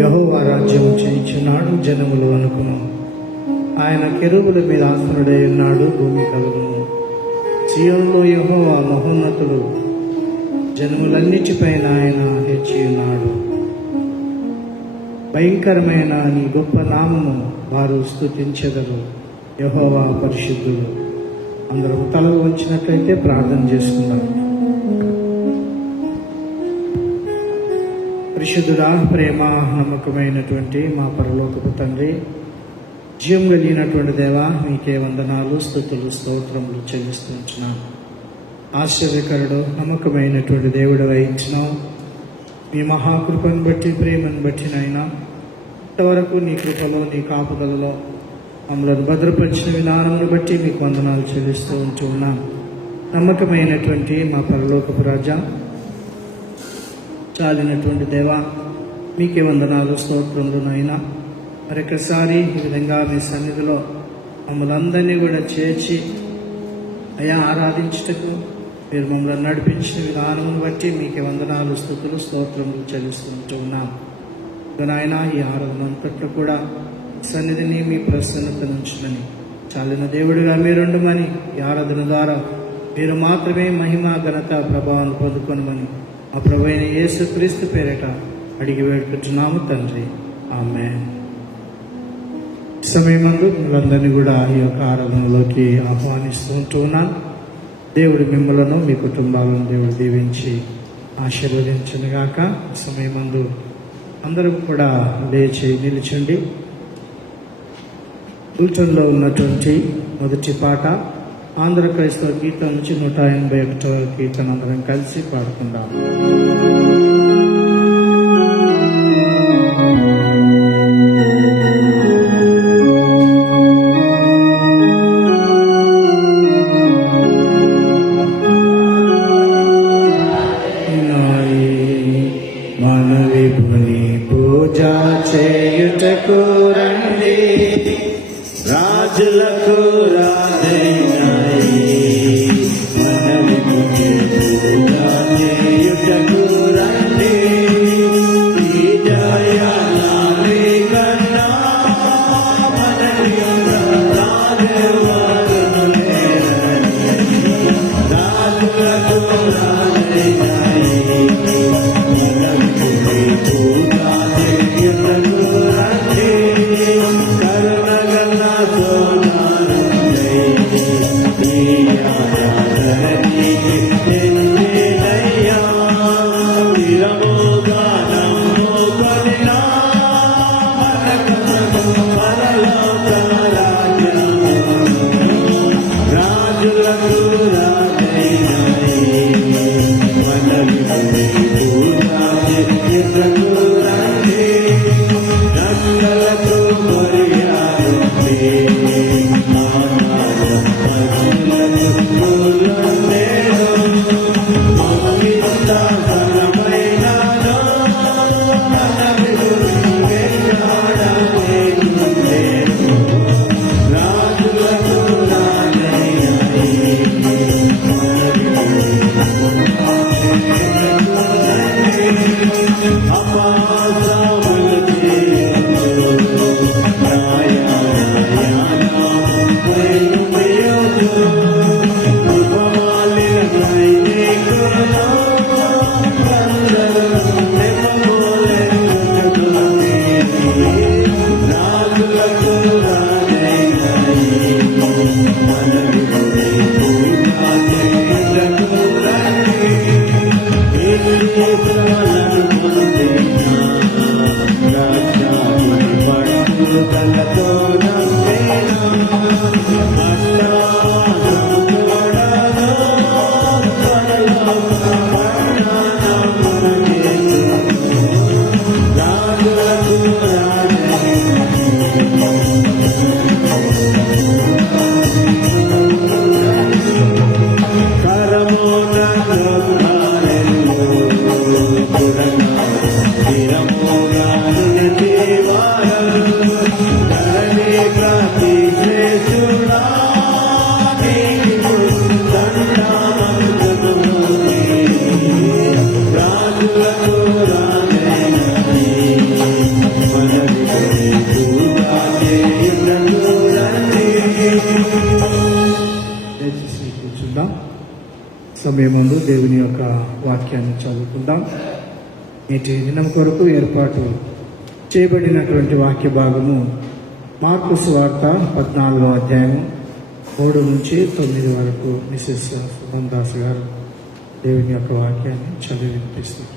యెహోవా రాజ్యము చేయించున్నాడు, జనములు అనుకును. ఆయన కెరూబుల మీద ఆసనుడై ఉన్నాడు, భూమి కలుగును. సీయోనులో యెహోవా మహోన్నతుడు, జనములన్నిటిపైన ఆయన హెచ్చి ఉన్నాడు. భయంకరమైన నీ గొప్ప నామము వారు స్తుతించెదరు. యెహోవా పరిశుద్ధుడు. అందరూ తలలు వంచినట్లయితే ప్రార్థన చేసుకుందాం. పరిశుద్ధుడా, ప్రేమ నమ్మకమైనటువంటి మా పరలోకపు తండ్రి, జీవం కలిగినటువంటి దేవా, మీకే వందనాలు, స్తుతులు, స్తోత్రములు చెల్లిస్తుంటున్నాను. ఆశ్చర్యకరుడు, నమ్మకమైనటువంటి దేవుడు ఇచ్చినావు. మీ మహాకృపను బట్టి, ప్రేమను బట్టి నాయనా, ఇంతవరకు నీ కృపలో, నీ కాపుదలలో మమ్మల్ని భద్రపరిచిన విధానమును బట్టి మీకు వందనాలు చెల్లిస్తూ ఉంటున్నాను. నమ్మకమైనటువంటి మా పరలోకపు రాజా, చాలినటువంటి దేవా, మీకే వందనాలు, స్తోత్రములు నాయనా. మరొకసారి ఈ విధంగా మీ సన్నిధిలో మమ్మల్ని అందరినీ కూడా చేర్చి అయా ఆరాధించుటకు మీరు మమ్మల్ని నడిపించిన విధానమును బట్టి మీకే వందనాలు, స్తుతులు, స్తోత్రములు చెల్లిస్తుంటూ ఉన్నాం. నాయన, ఈ ఆరాధన అంతట్లో కూడా సన్నిధిని మీ ప్రసన్నత నుంచుదని, చాలిన దేవుడిగా మీరుండమని, ఈ ఆరాధన ద్వారా మీరు మాత్రమే మహిమ, ఘనత, ప్రభావాన్ని పొందుకొనమని ఆ ప్రభు అయిన యేసుక్రీస్తు పేరిట అడిగి వేడుకుంటున్నాము తండ్రి, ఆమేన్. సమయమందు మిమ్మల్ని కూడా ఈ యొక్క ఆరాధనలోకి ఆహ్వానిస్తూ ఉంటూ ఉన్నాను. దేవుడు మిమ్మలను, మీ కుటుంబాలను దేవుడు దీవించి ఆశీర్వదించునుగాక. సమయమందు అందరూ కూడా లేచి నిలిచండి. బులెటిన్లో ఉన్నటువంటి మొదటి పాట ఆంధ్ర క్రైస్తవ గీతం నుంచి 181వ కీర్తన అందరం కలిసి పాడుకుందాం. మనవిపుని పూజ చేయుటకు రండి, రాజులకు రాజైనాయి. మనవిపుని పూజ చేయుటకు రండి, ఈ జయాలి కన్నా మనవి రాజులకు రాజైనాయి. సమయమందు దేవుని యొక్క వాక్యాన్ని చదువుకుందాం. నేటి దినం కొరకు ఏర్పాటు చేయబడినటువంటి వాక్య భాగము మార్కు సువార్త 14వ అధ్యాయం 3 నుంచి 9 వరకు మిసెస్ సుమన్ దాస్ గారు దేవుని యొక్క వాక్యాన్ని చదివి వినిపిస్తారు.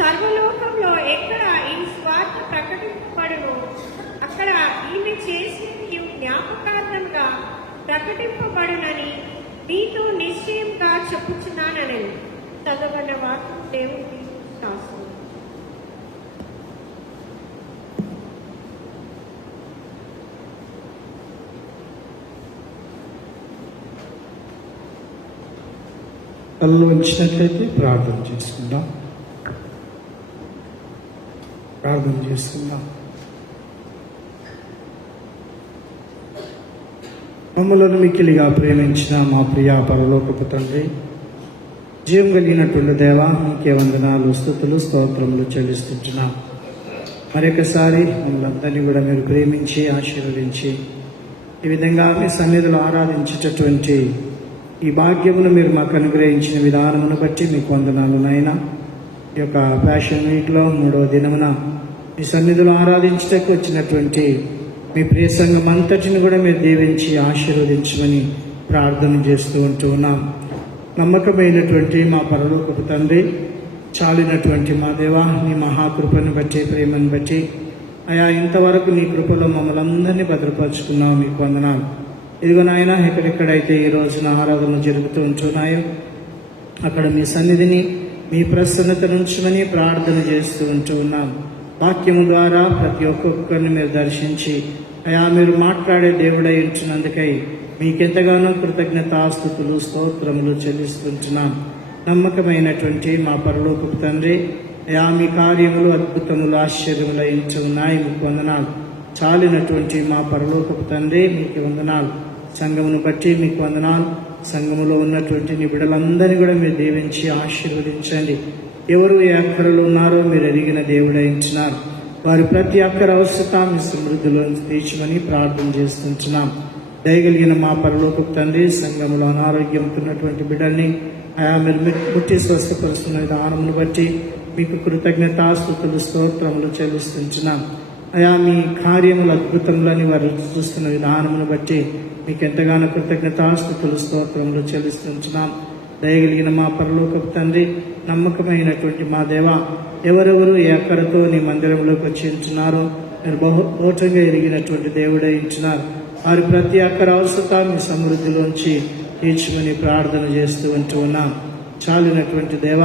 సర్వలోకంలో ఎక్కడ ఈ స్వార్థ ప్రకటింపబడును అక్కడ ఈమె చేసినది జ్ఞాపకార్థంగా ప్రకటింపబడునని మీతో నిశ్చయంగా చెప్పుచున్నానని చదవన వాక్యం దేవుని శాస్త్రం. కళ్ళు ఉంచినట్లయితే ప్రార్థన చేసుకుందాం. మమ్మలను మిక్కిలిగా ప్రేమించిన మా ప్రియ పరలోకపు తండ్రి, జీవం కలిగినటువంటి దేవ, మీకే వందనాలు, స్తుతులు, స్తోత్రములు చెల్లిస్తుంటున్నాం. మరొకసారి మమ్మల్ని అందరినీ కూడా మీరు ప్రేమించి ఆశీర్వదించి ఈ విధంగా మీ సన్నిధిలో ఆరాధించేటటువంటి ఈ భాగ్యమును మీరు మాకు అనుగ్రహించిన విధానమును బట్టి మీకు వందనాలు నాయనా. ఈ యొక్క ఫ్యాషన్ వీక్లో 3వ దినమున మీ సన్నిధిలో ఆరాధించటకు వచ్చినటువంటి మీ ప్రియ సంఘం అంతటిని కూడా మీరు దీవించి ఆశీర్వదించమని ప్రార్థన చేస్తూ ఉన్నాం. నమ్మకమైనటువంటి మా పరలోకపు తండ్రి, చాలినటువంటి మా దేవా, నీ మహాకృపను బట్టి, ప్రేమను బట్టి అయా ఇంతవరకు నీ కృపలో మమ్మల్ని అందరినీ భద్రపరుచుకున్నావు, మీకు వందనాలు. ఇదిగో నాయన, ఎక్కడెక్కడైతే ఈ రోజున ఆరాధనలు జరుగుతూ ఉంటున్నాయో అక్కడ మీ సన్నిధిని, మీ ప్రసన్నత నుంచమని ప్రార్థన చేస్తూ ఉన్నాం. వాక్యము ద్వారా ప్రతి ఒక్కొక్కరిని మీరు దర్శించి అయా మీరు మాట్లాడే దేవుడై ఉంటున్నందుకై మీకెంతగానో కృతజ్ఞతాస్తుతులు, స్తోత్రములు చెల్లిస్తుంటున్నాం. నమ్మకమైనటువంటి మా పరలోకపు తండ్రి, అయా మీ కార్యములు, అద్భుతములు, ఆశ్చర్యములు ఉన్నాయి, మీకు వందనాలు. చాలినటువంటి మా పరలోకపు తండ్రి, మీకు వందనాలు. సంఘమును బట్టి మీకు వందనాలు. సంఘములో ఉన్నటువంటి నీ బిడ్డలందరినీ కూడా మీరు దీవించి ఆశీర్వదించండి. ఎవరు ఏ అక్కరలో ఉన్నారో మీరు ఎరిగిన దేవుడైంటున్నారు. వారి ప్రతి అక్కర అవసరత మీ సమృద్ధిలో తీర్చమని ప్రార్థన చేస్తుంటున్నాం. దయగలిగిన మా పరలోకపు తండ్రి, సంఘములో అనారోగ్యంతో ఉన్నటువంటి బిడ్డల్ని ఆయా మీరు ముట్టి స్వస్థపరుస్తున్న విధానమును బట్టి మీకు కృతజ్ఞతాస్తుతులు, స్తోత్రములు చెల్లిస్తుంటున్నాం. అయా మీ కార్యములు అద్భుతములని వారు చూస్తున్న విధానమును బట్టి మీకు ఎంతగానో కృతజ్ఞతాస్తుతులు స్తోత్రములు చెల్లిస్తుంటున్నాం. దయగలిగిన మా పరలోకపు తండ్రి, నమ్మకమైనటువంటి మా దేవ, ఎవరెవరు ఏ అక్కరతో నీ మందిరంలోకి వచ్చి ఉంటున్నారో మీరు బహుటంగా ఎరిగినటువంటి దేవుడే ఉంటున్నారు. వారి ప్రతి అక్కర అవసరత మీ సమృద్ధిలోంచి తీర్చుమని ప్రార్థన చేస్తూ ఉన్నాం. చాలినటువంటి దేవ,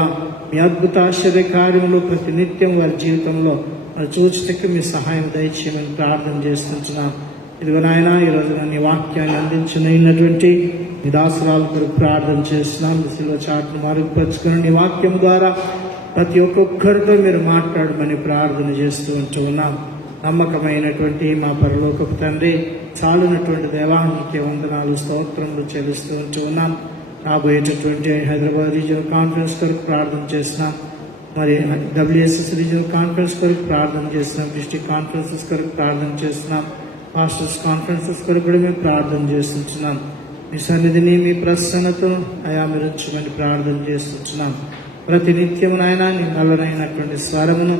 మీ అద్భుత ఆశ్చర్య కార్యములు ప్రతి నిత్యం వారి జీవితంలో వారు చూచటకి మీ సహాయం దయచేయమని ప్రార్థన చేస్తుంటున్నాం. ఇదిగో నాయన, ఈరోజు నీ వాక్యాన్ని అందించినటువంటి నీ దాసరాల కొరకు ప్రార్థన చేస్తున్నాం. దిశలో చాటును మరుగుపరుచుకుని నీ వాక్యం ద్వారా ప్రతి ఒక్కొక్కరితో మీరు మాట్లాడమని ప్రార్థన చేస్తూ ఉన్నాం. నమ్మకమైనటువంటి మా పరలోకపు తండ్రి, చాలునటువంటి దేవానికి వందనాలు స్తోత్రములు చెల్లిస్తూ ఉన్నాం. రాబోయేటటువంటి హైదరాబాద్ రీజియనల్ కాన్ఫరెన్స్ కొరకు ప్రార్థన చేస్తున్నాం. మరి WSS రీజియనల్ కాన్ఫరెన్స్ కొరకు ప్రార్థన చేస్తున్నాం. డిస్ట్రిక్ట్ కాన్ఫరెన్సెస్ కొరకు ప్రార్థన చేస్తున్నాం. మాస్టర్స్ కాన్ఫరెన్సెస్ కొరకు కూడా మేము ప్రార్థన చేస్తున్నాం. మీ సన్నిధిని మీ ప్రసన్నతో అయా మీరు ఉంచమని ప్రార్థన చేస్తున్నాం. ప్రతి నిత్యము నాయన నీ నల్లనైనటువంటి స్వరమును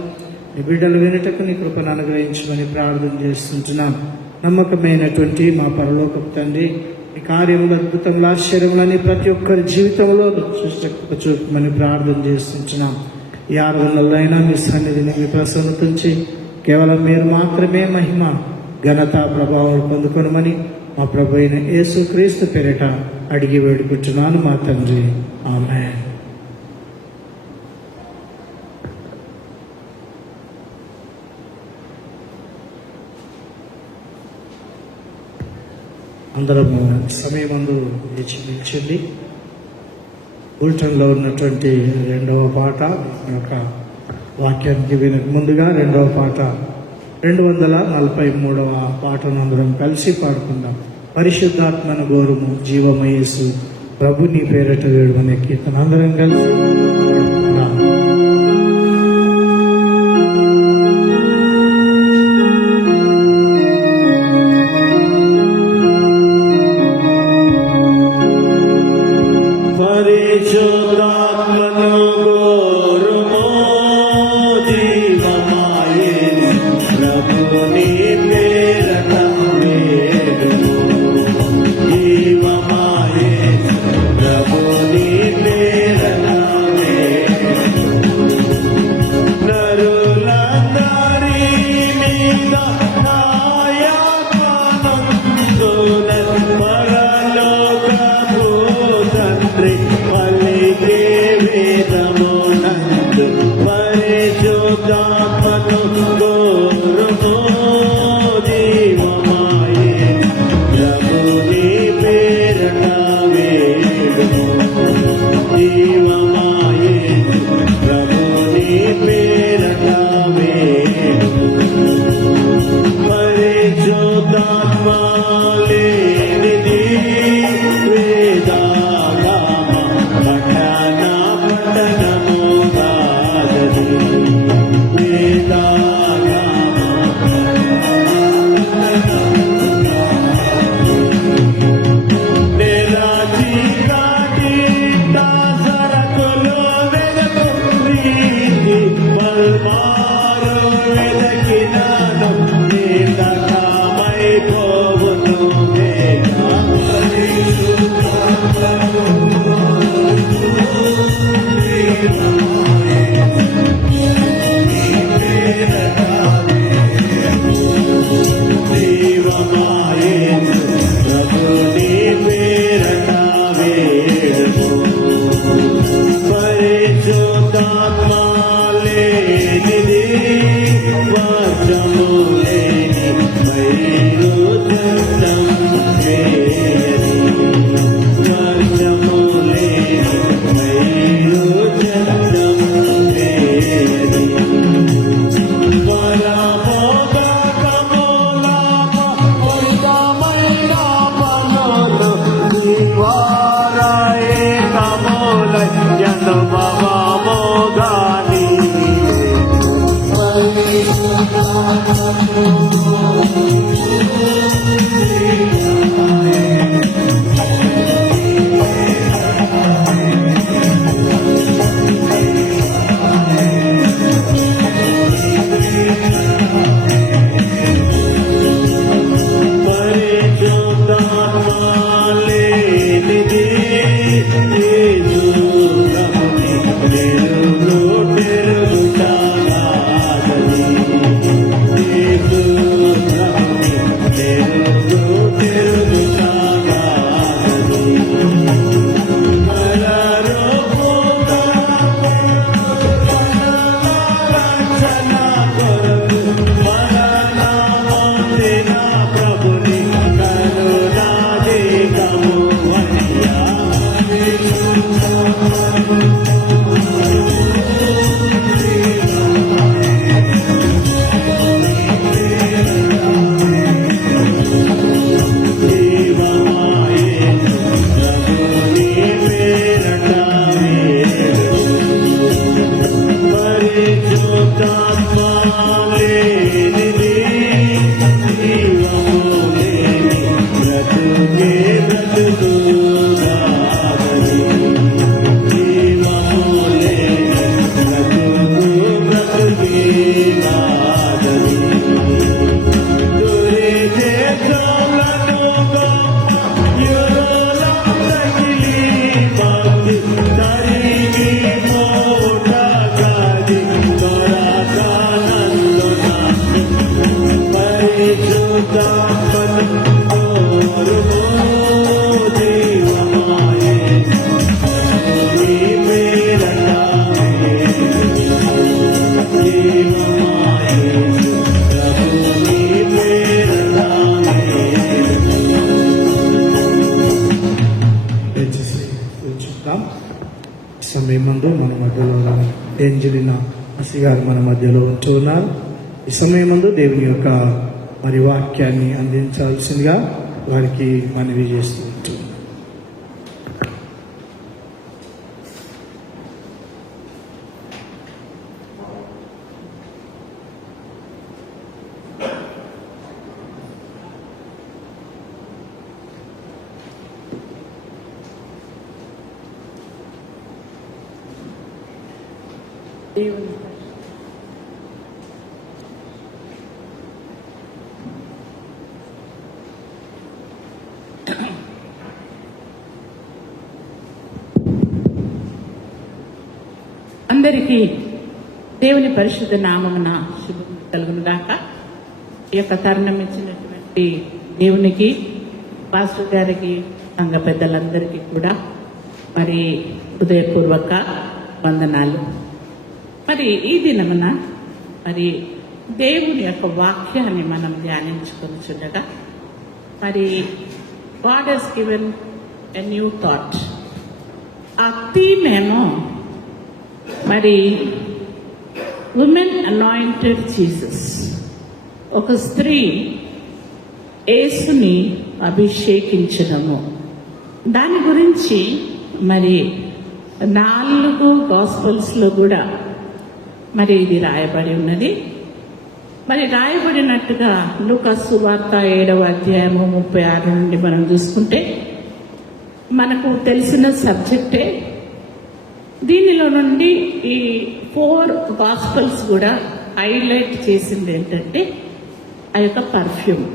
నీ బిడ్డలు వినుటకు నీ కృపను అనుగ్రహించమని ప్రార్థన చేస్తున్నాం. నమ్మకమైనటువంటి మా పరలోకపు తండ్రి, ఈ కార్యములు అద్భుతములు ఆశ్చర్యములని ప్రతి ఒక్కరి జీవితంలో చూపమని ప్రార్థన చేస్తున్నాం. ఈ 6 నెలలైనా మీ సన్నిధిని మీ ప్రసన్నతుంచి కేవలం మీరు మాత్రమే మహిమ ఘనత ప్రభావం పొందుకొనమని మా ప్రభు అయిన యేసుక్రీస్తు పేరిట అడిగి వేడుకుంటున్నాను మా తండ్రి, ఆమేన్. అందరము సమయమందు లేచి నిల్చుండి బులెటిన్లో ఉన్నటువంటి 2వ పాట యొక్క వాక్యానికి వినక ముందుగా 2వ పాట 243వ పాటను అందరం కలిసి పాడుకుందాం. పరిశుద్ధాత్మను గోరుము జీవమయేసు ప్రభు నీ పేరట వేడు అనే కీర్తన అందరం కలిసి పాడుకుందాం. Thank you. సమయమందు మన మధ్యలో ఏంజలినా మసి గారు మన మధ్యలో ఉంటూ ఉన్నారు. ఈ సమయమందు దేవుని యొక్క మరి వాక్యాన్ని అందించాల్సిందిగా వారికి మనవి చేస్తూ ఉంటున్నాం. అందరికీ దేవుని పరిశుద్ధ నామమున శుభం కలుగును గాక. ఈ యొక్క తరుణం ఇచ్చినటువంటి దేవునికి, పాస్టర్ గారికి, సంఘ పెద్దలందరికీ కూడా మరి హృదయపూర్వక వందనాలు. మరి ఈ దినమున మరి దేవుని యొక్క వాక్యాన్ని మనం ధ్యానించుకొని చూడగా మరి God he's given a new thought. ఆ థీమ్ ఏమో మరి ఉమెన్ అనాయింటెడ్ జీసస్, ఒక స్త్రీ యేసుని అభిషేకించడము. దాని గురించి మరి 4 గాస్పల్స్లో కూడా మరి ఇది రాయబడి ఉన్నది. మరి రాయబడినట్టుగా లూకా సువార్త 7వ అధ్యాయము 36 నుండి మనం చూసుకుంటే మనకు తెలిసిన సబ్జెక్టే. దీనిలో నుండి ఈ 4 గాస్పల్స్ కూడా హైలైట్ చేసింది ఏంటంటే ఆ యొక్క పర్ఫ్యూమ్.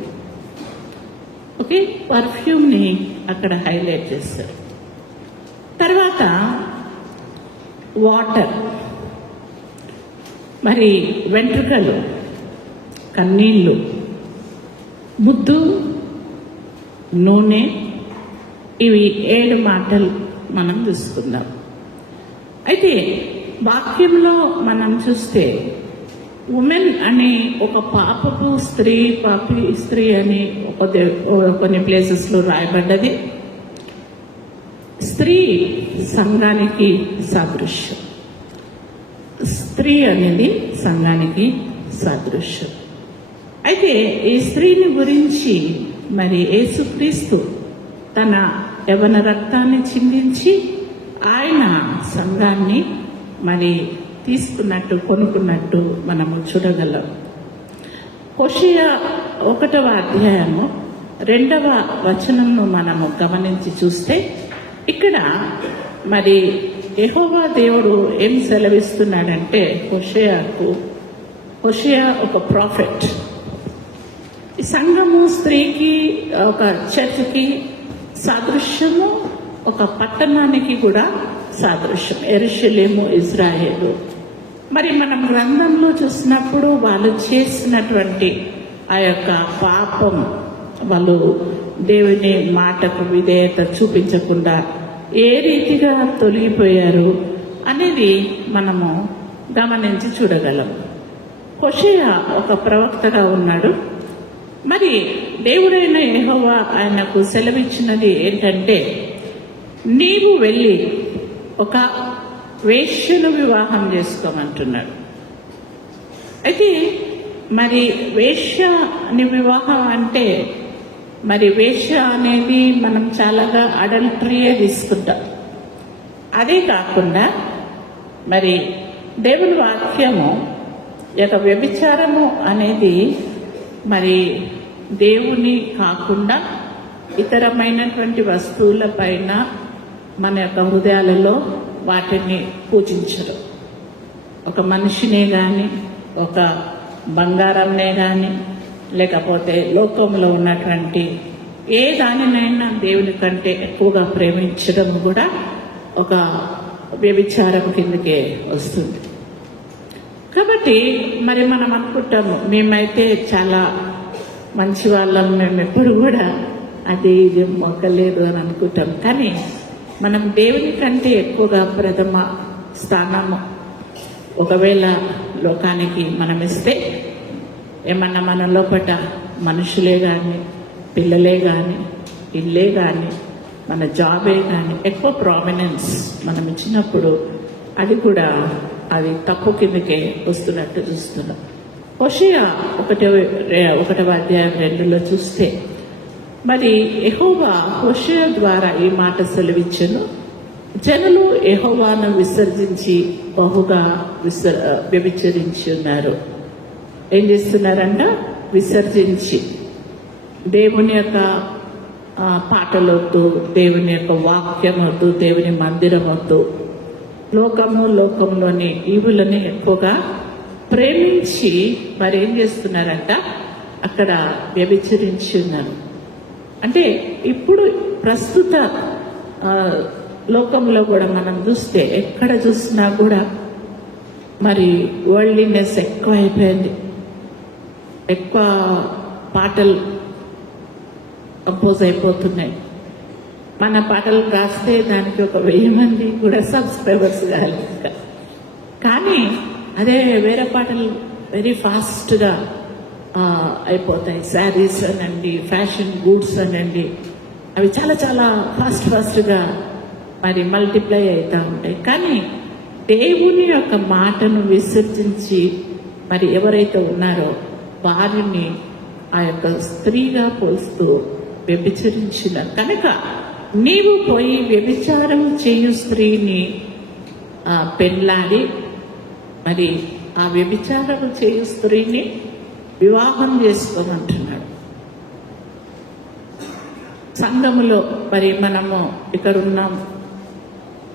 ఓకే, పర్ఫ్యూమ్ని అక్కడ హైలైట్ చేస్తారు. తర్వాత వాటర్, మరి వెంట్రుకలు, కన్నీళ్ళు, ముద్దు, నూనె, ఇవి 7 మాటలు మనం చూసుకుందాం. అయితే వాక్యంలో మనం చూస్తే ఉమెన్ అనే ఒక పాపపు స్త్రీ, పాపి స్త్రీ అని కొన్ని ప్లేసెస్లో రాయబడ్డది. స్త్రీ సంఘానికి సాదృశ్యం. స్త్రీ అనేది సంఘానికి సాదృశ్యం. అయితే ఈ స్త్రీని గురించి మరి యేసుక్రీస్తు తన యవ్వన రక్తాన్ని చిందించి ఆయన సంఘాన్ని మరి తీసుకున్నట్టు, కొనుక్కున్నట్టు మనము చూడగలం. హోషేయ 1వ అధ్యాయము 2వ వచనంను మనము గమనించి చూస్తే ఇక్కడ మరి యెహోవా దేవుడు ఏం సెలవిస్తున్నాడంటే హోషేయ ఒక ప్రాఫెట్. ఈ సంఘము స్త్రీకి, ఒక చర్చికి సాదృశ్యము, ఒక పట్టణానికి కూడా సాదృశ్యం, యెరూషలేము, ఇజ్రాయేలు. మరి మనం గ్రంథంలో చూసినప్పుడు వాళ్ళు చేసినటువంటి ఆ యొక్క పాపం, వాళ్ళు దేవుని మాటకు విధేయత చూపించకుండా ఏ రీతిగా తొలగిపోయారు అనేది మనము గమనించి చూడగలం. హోషేయ ఒక ప్రవక్తగా ఉన్నాడు. మరి దేవుడైన యెహోవా ఆయనకు సెలవిచ్చినది ఏంటంటే, నీవు వెళ్ళి ఒక వేశ్యను వివాహం చేసుకోమంటున్నాడు. అయితే మరి వేశ్యని వివాహం అంటే, మరి వేశ్య అనేది మనం చాలాగా అడల్టరీయే తీసుకుంటాం. అదే కాకుండా మరి దేవుని వాక్యము యొక్క వ్యభిచారము అనేది మరి దేవుని కాకుండా ఇతరమైనటువంటి వస్తువుల పైన మన యొక్క హృదయాలలో వాటిని పూజించరు. ఒక మనిషినే కానీ, ఒక బంగారంనే కానీ, లేకపోతే లోకంలో ఉన్నటువంటి ఏ దానినైనా దేవుని కంటే ఎక్కువగా ప్రేమించడం కూడా ఒక వ్యభిచారం కిందకే వస్తుంది. కాబట్టి మరి మనం అనుకుంటాము, మేమైతే చాలా మంచి వాళ్ళం మేము ఎప్పుడు కూడా అది ఇది మొక్కలేదు అని అనుకుంటాం. కానీ మనం దేవుని కంటే ఎక్కువగా ప్రథమ స్థానము ఒకవేళ లోకానికి మనం ఇస్తే, ఏమన్నా మన లోపట మనుషులే కానీ, పిల్లలే కానీ, ఇల్లే కానీ, మన జాబే కానీ ఎక్కువ ప్రామినెన్స్ మనం ఇచ్చినప్పుడు అది కూడా అది తప్పు కిందకే వస్తున్నట్టు చూస్తున్నాం. హోషేయ 1వ అధ్యాయం 2లో చూస్తే, మరి యెహోవా హోషేయ ద్వారా ఈ మాట సెలవిచ్చెను, జనులు యెహోవాను విసర్జించి బహుగా వ్యభిచరించి ఉన్నారు. ఏం చేస్తున్నారంట? విసర్జించి. దేవుని యొక్క పాటలొద్దు, దేవుని యొక్క వాక్యం వద్దు, దేవుని మందిరం వద్దు, లోకంలోని ఈవులని ఎక్కువగా ప్రేమించి మరి ఏం చేస్తున్నారంట? అక్కడ వ్యభిచరించి ఉన్నారు. అంటే ఇప్పుడు ప్రస్తుత లోకంలో కూడా మనం చూస్తే ఎక్కడ చూసినా కూడా మరి వరల్డ్లీనెస్ ఎక్కువ అయిపోయింది. ఎక్కువ పాటలు కంపోజ్ అయిపోతున్నాయి. మన పాటలు రాస్తే దానికి ఒక 1000 మంది కూడా సబ్స్క్రైబర్స్ కావాలి. కానీ అదే వేరే పాటలు వెరీ ఫాస్ట్గా అయిపోతాయి. శారీస్ అనండి, ఫ్యాషన్ గూడ్స్ అనండి, అవి చాలా చాలా ఫాస్ట్గా మరి మల్టిప్లై అవుతూ ఉంటాయి. కానీ దేవుని యొక్క మాటను విసర్జించి మరి ఎవరైతే ఉన్నారో వారిని ఆ యొక్క స్త్రీగా పోల్స్తూ వ్యభిచరించిన కనుక నీవు పోయి వ్యభిచారం చేయు స్త్రీని పెళ్ళాడి మరి ఆ వ్యభిచారం చేయు స్త్రీని వివాహం చేసుకోమంటున్నాడు. సంఘములో మరి మనము ఇక్కడ ఉన్నాం.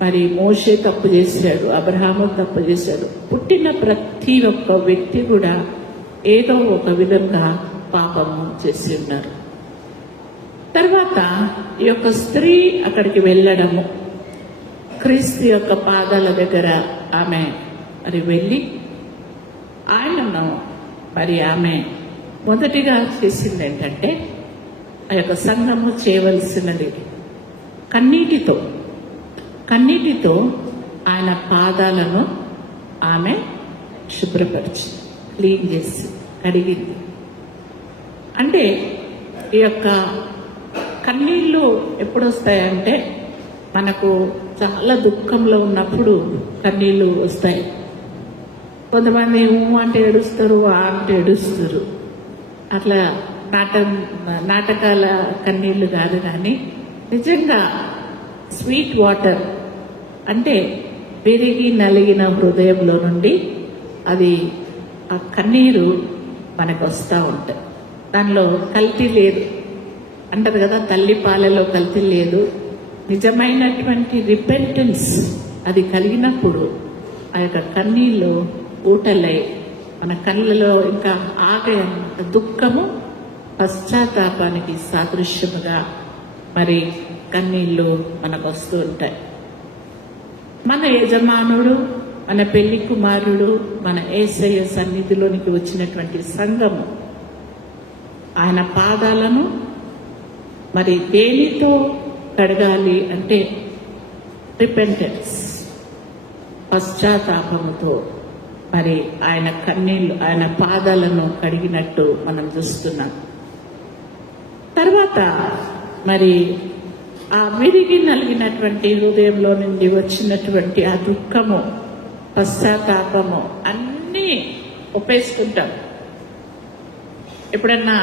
మరి మోషే తప్పు చేశాడు, అబ్రహాము తప్పు చేశాడు. పుట్టిన ప్రతి ఒక్క వ్యక్తి కూడా ఏదో ఒక విధంగా పాపము చేసి ఉన్నారు. తర్వాత ఈ యొక్క స్త్రీ అక్కడికి వెళ్ళడము, క్రీస్తు యొక్క పాదాల దగ్గర ఆమె మరి వెళ్ళి ఆయనను మరి ఆమె మొదటిగా చేసింది ఏంటంటే, ఆ యొక్క సంఘము చేయవలసినది కన్నీటితో ఆయన పాదాలను ఆమె శుభ్రపరిచి క్లీన్ చేసి కడిగింది. అంటే ఈ యొక్క కన్నీళ్ళు ఎప్పుడు వస్తాయంటే, మనకు చాలా దుఃఖంలో ఉన్నప్పుడు కన్నీళ్ళు వస్తాయి. కొంతమంది అంటే ఏడుస్తారు, అంటే ఏడుస్తారు. అట్లా నాటకాల కన్నీళ్లు కాదు, కానీ నిజంగా స్వీట్ వాటర్ అంటే విరిగి నలిగిన హృదయంలో నుండి అది ఆ కన్నీరు మనకు వస్తూ ఉంటాయి. దానిలో కల్తీ లేదు అంటారు కదా, తల్లి పాలలో కల్తీ లేదు. నిజమైనటువంటి రిపెంటెన్స్ అది కలిగినప్పుడు ఆ యొక్క కన్నీళ్ళు ఊటలై మన కళ్ళలో ఇంకా ఆగే దుఃఖము పశ్చాత్తాపానికి సాదృశ్యముగా మరి కన్నీళ్ళు మనకు వస్తూ ఉంటాయి. మన యజమానుడు, మన పెళ్లి కుమారుడు, మన యేసయ్య సన్నిధిలోనికి వచ్చినటువంటి సంఘము ఆయన పాదాలను మరి దేనితో కడగాలి అంటే రిపెంటెన్స్, పశ్చాత్తాపముతో మరి ఆయన కన్నీళ్లు, ఆయన పాదాలను కడిగినట్టు మనం చూస్తున్నాం. తర్వాత మరి ఆ విరిగి నలిగినటువంటి హృదయంలో నుండి వచ్చినటువంటి ఆ దుఃఖము, పశ్చాత్తాపము అన్నీ ఒప్పేసుకుంటాం. ఎప్పుడన్నా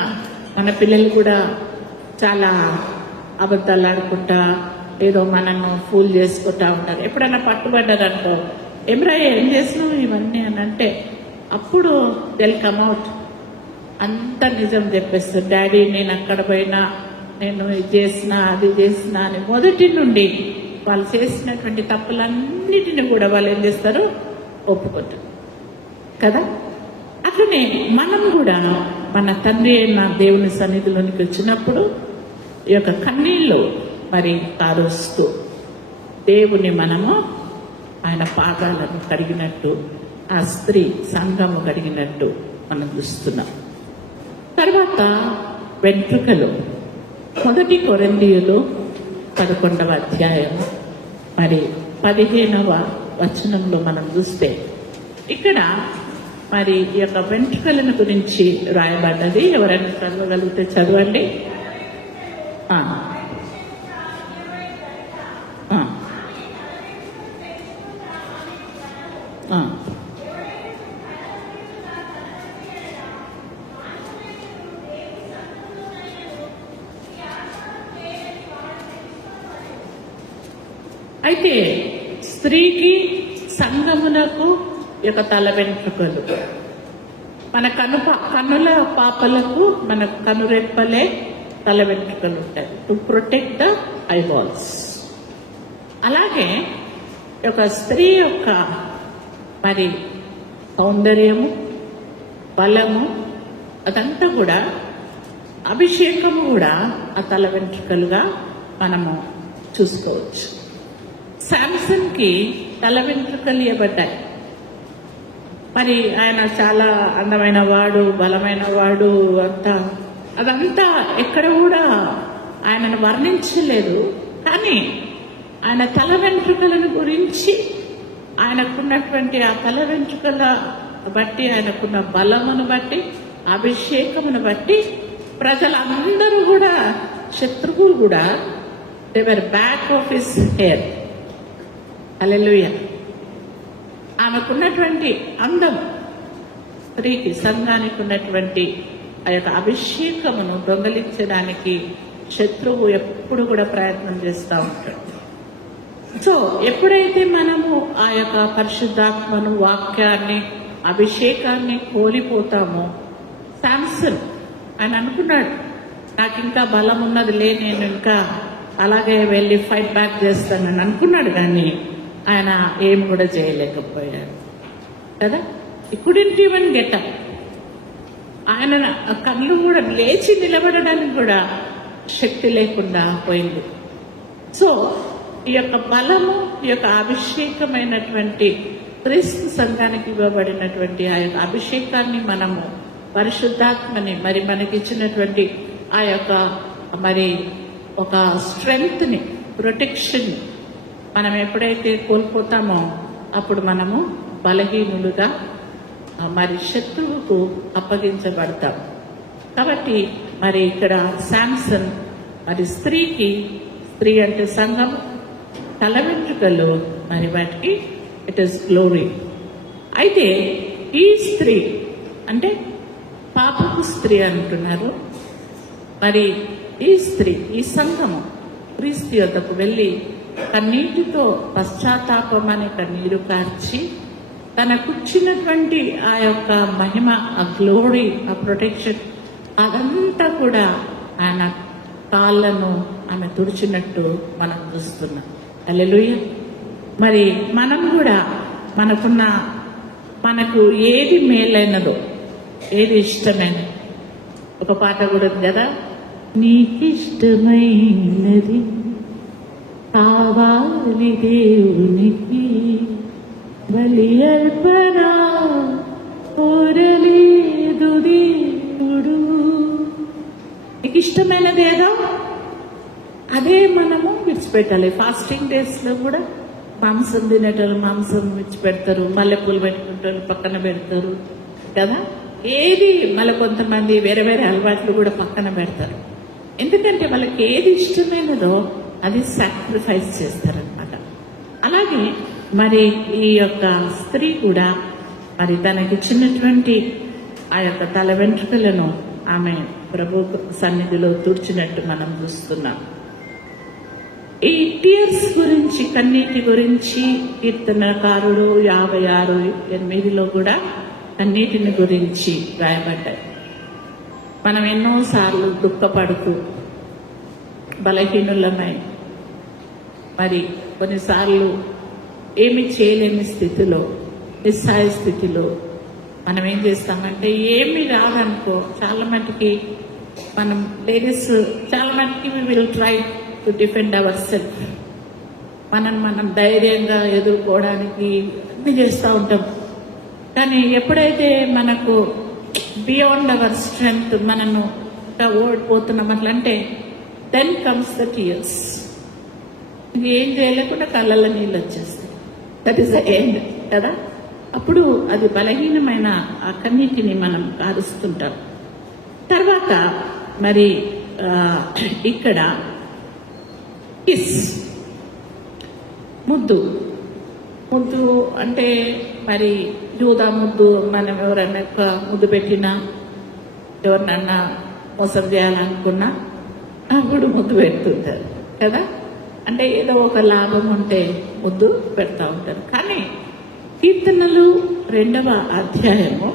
మన పిల్లలు కూడా చాలా అబద్ధాలు ఆడుకుంటా ఏదో మనను ఫూల్ చేసుకుంటా ఉంటారు. ఎప్పుడన్నా పట్టుబడ్డారు అనుకో, ఏమ్రా ఏం చేసినావు ఇవన్నీ అని అంటే అప్పుడు దిల్ కమ్ అవుట్, అంత నిజం చెప్పేస్తారు. డాడీ నేను అక్కడ పోయినా, నేను ఇది చేసినా, అది చేసినా అని మొదటి నుండి వాళ్ళు చేసినటువంటి తప్పులన్నిటిని కూడా వాళ్ళు ఏం చేస్తారు, ఒప్పుకుంటారు కదా. అట్లనే మనం కూడా మన తండ్రి అయిన దేవుని సన్నిధిలోనికి వచ్చినప్పుడు ఈ యొక్క కన్నీళ్ళు మరి కారుస్తూ దేవుని మనము ఆయన పాదాలను కడిగినట్టు, ఆ స్త్రీ సంఘము కడిగినట్టు మనం చూస్తున్నాం. తర్వాత వెంట్రుకలు. 1 కొరింథీయులు 11వ అధ్యాయం మరి 15వ వచనంలో మనం చూస్తే ఇక్కడ మరి ఈ యొక్క వెంట్రుకలను గురించి రాయబడ్డది. ఎవరైనా చదవగలిగితే చదవండి. ఆ. ఆ. ఆ. అయితే స్త్రీకి సంగమునకు ఈ యొక్క తల వెంట్రుకలు, మన కన్నుల పాపలకు మన కనురెప్పలే తల వెంట్రుకలు ఉంటాయి, టు ప్రొటెక్ట్ ద ఐబాల్స్. అలాగే ఒక స్త్రీ యొక్క మరి సౌందర్యము, బలము, అదంతా కూడా అభిషేకము కూడా ఆ తల వెంట్రుకలుగా మనము చూసుకోవచ్చు. శాంసన్కి తల వెంట్రుకలు ఇవ్వబడ్డాయి. మరి ఆయన చాలా అందమైన వాడు, బలమైన వాడు, అదంతా ఎక్కడ కూడా ఆయనను వర్ణించలేదు. కానీ ఆయన తల వెంట్రుకలను గురించి, ఆయనకున్నటువంటి ఆ తల వెంట్రుకల బట్టి, ఆయనకున్న బలమును బట్టి, అభిషేకమును బట్టి ప్రజలందరూ కూడా, శత్రువులు కూడా, they were back of his hair. Hallelujah. ఆమెకున్నటువంటి అందం, స్త్రీకి, సంఘానికి ఉన్నటువంటి ఆ యొక్క అభిషేకమును దొంగలించడానికి శత్రువు ఎప్పుడు కూడా ప్రయత్నం చేస్తూ ఉంటాడు. సో ఎప్పుడైతే మనము ఆ యొక్క పరిశుద్ధాత్మను, వాక్యాన్ని, అభిషేకాన్ని కోల్పోతామో, శాంసన్ ఆయన అనుకున్నాడు, నాకు ఇంకా బలం ఉన్నదిలే, నేను ఇంకా అలాగే వెళ్ళి ఫైట్ బ్యాక్ చేస్తానని అనుకున్నాడు. కానీ ఆయన ఏం కూడా చేయలేకపోయాడు కదా. ఈ కుడెంట్ ఈవెన్ గెట్ అప్. ఆయన కళ్ళు కూడా లేచి నిలబడడానికి కూడా శక్తి లేకుండా పోయింది. సో ఈ యొక్క బలము, ఈ యొక్క అభిషేకమైనటువంటి క్రీస్తు సంఘానికి ఇవ్వబడినటువంటి ఆ యొక్క అభిషేకాన్ని మనము, పరిశుద్ధాత్మని, మరి మనకిచ్చినటువంటి ఆ యొక్క మరి ఒక స్ట్రెంగ్త్ని, ప్రొటెక్షన్ మనం ఎప్పుడైతే కోల్పోతామో అప్పుడు మనము బలహీనులుగా మరి శత్రువుకు అప్పగించబడతాం. కాబట్టి మరి ఇక్కడ శాంసన్ మరి స్త్రీకి, స్త్రీ అంటే సంఘం, తల వెంట్రుకలు మరి వాటికి ఇట్ ఈస్ గ్లోరీ. అయితే ఈ స్త్రీ అంటే పాపపు స్త్రీ అంటున్నారు. మరి ఈ స్త్రీ, ఈ సంఘము క్రీస్తు యొద్దకు వెళ్ళి కన్నీటితో పశ్చాత్తాపం అనే కన్నీరు కార్చి తనకుచ్చినటువంటి ఆ యొక్క మహిమ, ఆ గ్లోరీ, ఆ ప్రొటెక్షన్ అదంతా కూడా ఆయన కాళ్ళను ఆమె తుడిచినట్టు మనం చూస్తున్నాం. హల్లెలూయా. మరి మనం కూడా మనకు ఏది మేలైనదో, ఏది ఇష్టమైనది, ఒక పాట కూడా ఉంది కదా, నీకిష్టమైనది కావాలి దేవునికి, బలి అర్పణ కోరలేదు దేవుడు. నీకు ఇష్టమైనది ఏదో అదే మనము విడిచిపెట్టాలి. ఫాస్టింగ్ డేస్ లో కూడా మాంసం తినేటోళ్ళు మాంసం విడిచిపెడతారు, మల్లెపూలు పెట్టుకుంటారు, పక్కన పెడతారు కదా. ఏది మళ్ళీ కొంతమంది వేరే వేరే అలవాట్లు కూడా పక్కన పెడతారు. ఎందుకంటే వాళ్ళకి ఏది ఇష్టమైనదో అది సాక్రిఫైస్ చేస్తారనమాట. అలాగే మరి ఈ యొక్క స్త్రీ కూడా మరి తనకిచ్చినటువంటి ఆ యొక్క తల వెంట్రుకలను ఆమె ప్రభు సన్నిధిలో తుడిచినట్టు మనం చూస్తున్నాం. ఈ టీయర్స్ గురించి, కన్నీటి గురించి కీర్తనకారుడు 56:8 కూడా కన్నీటిని గురించి రాయబడ్డాయి. మనం ఎన్నోసార్లు దుఃఖపడుతూ బలహీనులమై మరి కొన్నిసార్లు ఏమి చేయలేని స్థితిలో, నిస్సాయ స్థితిలో మనం ఏం చేస్తామంటే, ఏమి రాదనుకో, చాలా మటుకి మనం లేడీస్ చాలా మటుకి we will try to defend our self. మనం ధైర్యంగా ఎదుర్కోవడానికి అన్ని చేస్తూ ఉంటాం. కానీ ఎప్పుడైతే మనకు బియాండ్ అవర్ స్ట్రెంగ్త్, మనను ఇంకా ఓడిపోతున్నాం అట్లా అంటే దెన్ కమ్స్ ద టీయర్స్. ఏం చేయలేకుండా కళ్ళల్లో నీళ్ళు వచ్చేస్తాయి. దట్ ఈస్ ద ఎండ్ కదా. అప్పుడు అది బలహీనమైన ఆ కన్నీటిని మనం కారుస్తుంటాం. తర్వాత మరి ఇక్కడ కిస్, ముద్దు. ముద్దు అంటే మరి యూదా ముద్దు, మనం ఎవరన్నా ఎక్కువ ముద్దు పెట్టినా, ఎవరినన్నా మోసం చేయాలనుకున్నా అప్పుడు ముద్దు పెడుతుంటారు కదా. అంటే ఏదో ఒక లాభం ఉంటే ముద్దు పెడతా ఉంటారు. కానీ కీర్తనలు 2వ అధ్యాయము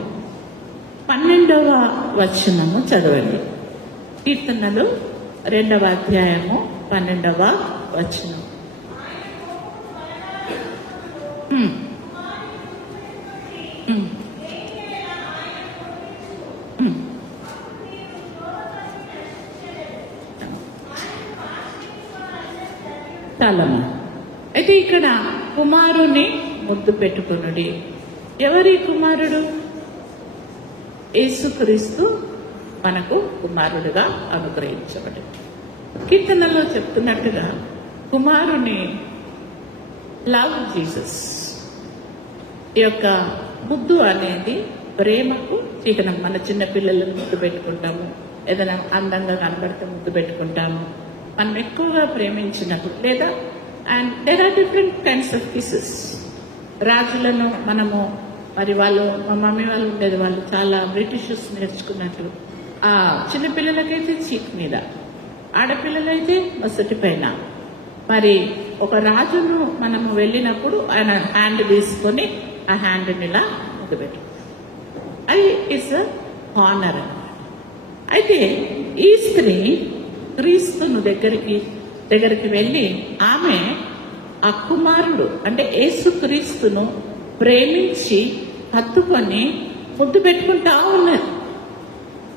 12వ వచనము చదవండి. కీర్తనలు 2వ అధ్యాయము 12వ వచనం. చాలమ్మా. అయితే ఇక్కడ కుమారుని ముద్దు పెట్టుకునుడి. ఎవరి కుమారుడు? యేసుక్రీస్తు మనకు కుమారుడుగా అనుగ్రహించబడి, కీర్తనలో చెప్తున్నట్టుగా కుమారుని లవ్ జీసస్. ఈ యొక్క ముద్దు అనేది ప్రేమకు చిహ్నం. మన చిన్న పిల్లలను ముద్దు పెట్టుకుంటాము, ఏదైనా అందంగా కనబడితే ముద్దు పెట్టుకుంటాము. మనం ఎక్కువగా ప్రేమించినప్పుడు లేదా and there are different kinds of kisses. రాజులను మనము మరి వాళ్ళు, మా మమ్మీ వాళ్ళు ఉండేది, వాళ్ళు చాలా బ్రిటిషర్స్ నేర్చుకున్నట్టు ఆ చిన్నపిల్లలకైతే చీక్ మీద, ఆడపిల్లలైతే మసటి పైన. మరి ఒక రాజును మనము వెళ్ళినప్పుడు ఆయన హ్యాండ్ తీసుకొని ఆ హ్యాండ్ని ఇలా ముద్దుపెట్టు, అది ఇట్స్ హానర్ అన్నమాట. అయితే ఈ స్త్రీ క్రీస్తును దగ్గరికి వెళ్ళి ఆమె ఆ కుమారుడు అంటే యేసుక్రీస్తును ప్రేమించి హత్తుకొని ముద్దు పెట్టుకుంటా ఉన్నారు.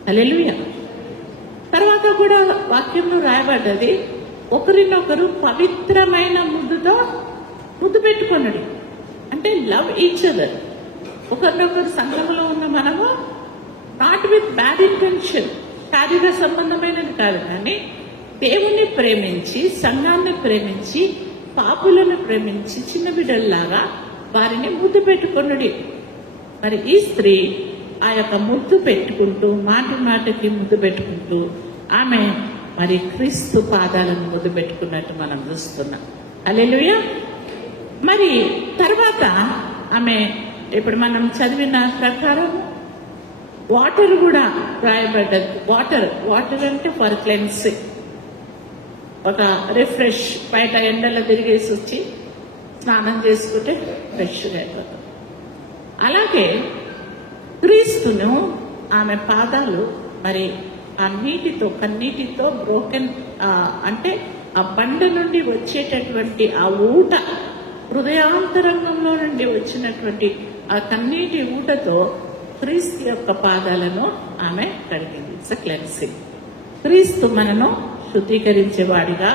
హల్లెలూయా. తర్వాత కూడా వాక్యంలో రాయబడ్డది, ఒకరినొకరు పవిత్రమైన ముద్దుతో ముద్దు పెట్టుకున్నాడు. అంటే లవ్ ఈచ్ అదర్. ఒకరినొకరు సంఘంలో ఉన్న మనము నాట్ విత్ బ్యాడ్ ఇంటెన్షన్, శారీరక సంబంధమైనది కాదు, కానీ దేవుణ్ణి ప్రేమించి, సంఘాన్ని ప్రేమించి, పాపులను ప్రేమించి, చిన్న బిడ్డల్లాగా వారిని ముద్దు పెట్టుకున్నది. మరి ఈ స్త్రీ ఆ యొక్క ముద్దు పెట్టుకుంటూ, మాటి మాటికి ముద్దు పెట్టుకుంటూ ఆమె మరి క్రీస్తు పాదాలను ముద్దు పెట్టుకున్నట్టు మనం చూస్తున్నాం. హల్లెలూయా. మరి తర్వాత ఆమె ఇప్పుడు మనం చదివిన ప్రకారం వాటర్ కూడా రాయబడ్డది. వాటర్ అంటే ఫర్ క్లెన్సింగ్, ఒక రిఫ్రెష్. బయట ఎండలో తిరిగేసి వచ్చి స్నానం చేసుకుంటే ఫ్రెష్గా అయిపోతాం. అలాగే క్రీస్తును ఆమె పాదాలు మరి ఆ నీటితో, కన్నీటితో బ్రోకెన్, అంటే ఆ బండ నుండి వచ్చేటటువంటి ఆ ఊట, హృదయాంతరంగంలో నుండి వచ్చినటువంటి ఆ కన్నీటి ఊటతో క్రీస్తు యొక్క పాదాలను ఆమె కడిగింది. It's a cleansing. క్రీస్తు మనను శుద్ధీకరించేవాడిగా,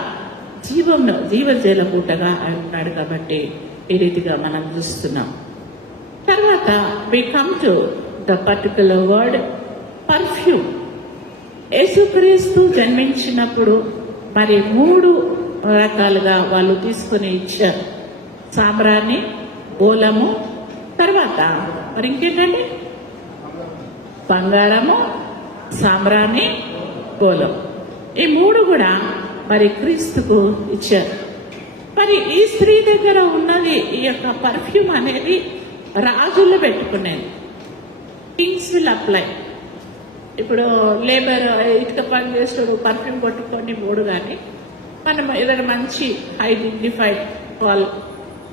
జీవజల పూటగా ఆయన ఉన్నాడు. కాబట్టి ఈ రీతిగా మనం చూస్తున్నాం. తర్వాత we come to the particular word perfume. యేసుక్రీస్తు జన్మించినప్పుడు మరి 3 రకాలుగా వాళ్ళు తీసుకుని ఇచ్చారు. సాంబ్రాణి, బోలము, తర్వాత మరి ఇంకేంటండి, బంగారము, సాంబ్రాణి, బోలం. ఈ 3 కూడా మరి క్రీస్తుకు ఇచ్చారు. మరి ఈ స్త్రీ దగ్గర ఉన్నది ఈ యొక్క పర్ఫ్యూమ్ అనేది రాజులు పెట్టుకునేది. Kings will apply. ఇప్పుడు లేబర్ ఇటుక పని చేస్తాడు, పర్ఫ్యూమ్ కొట్టుకొని పోడు. కానీ మనం ఏదైనా మంచి హై డిగ్నిఫైడ్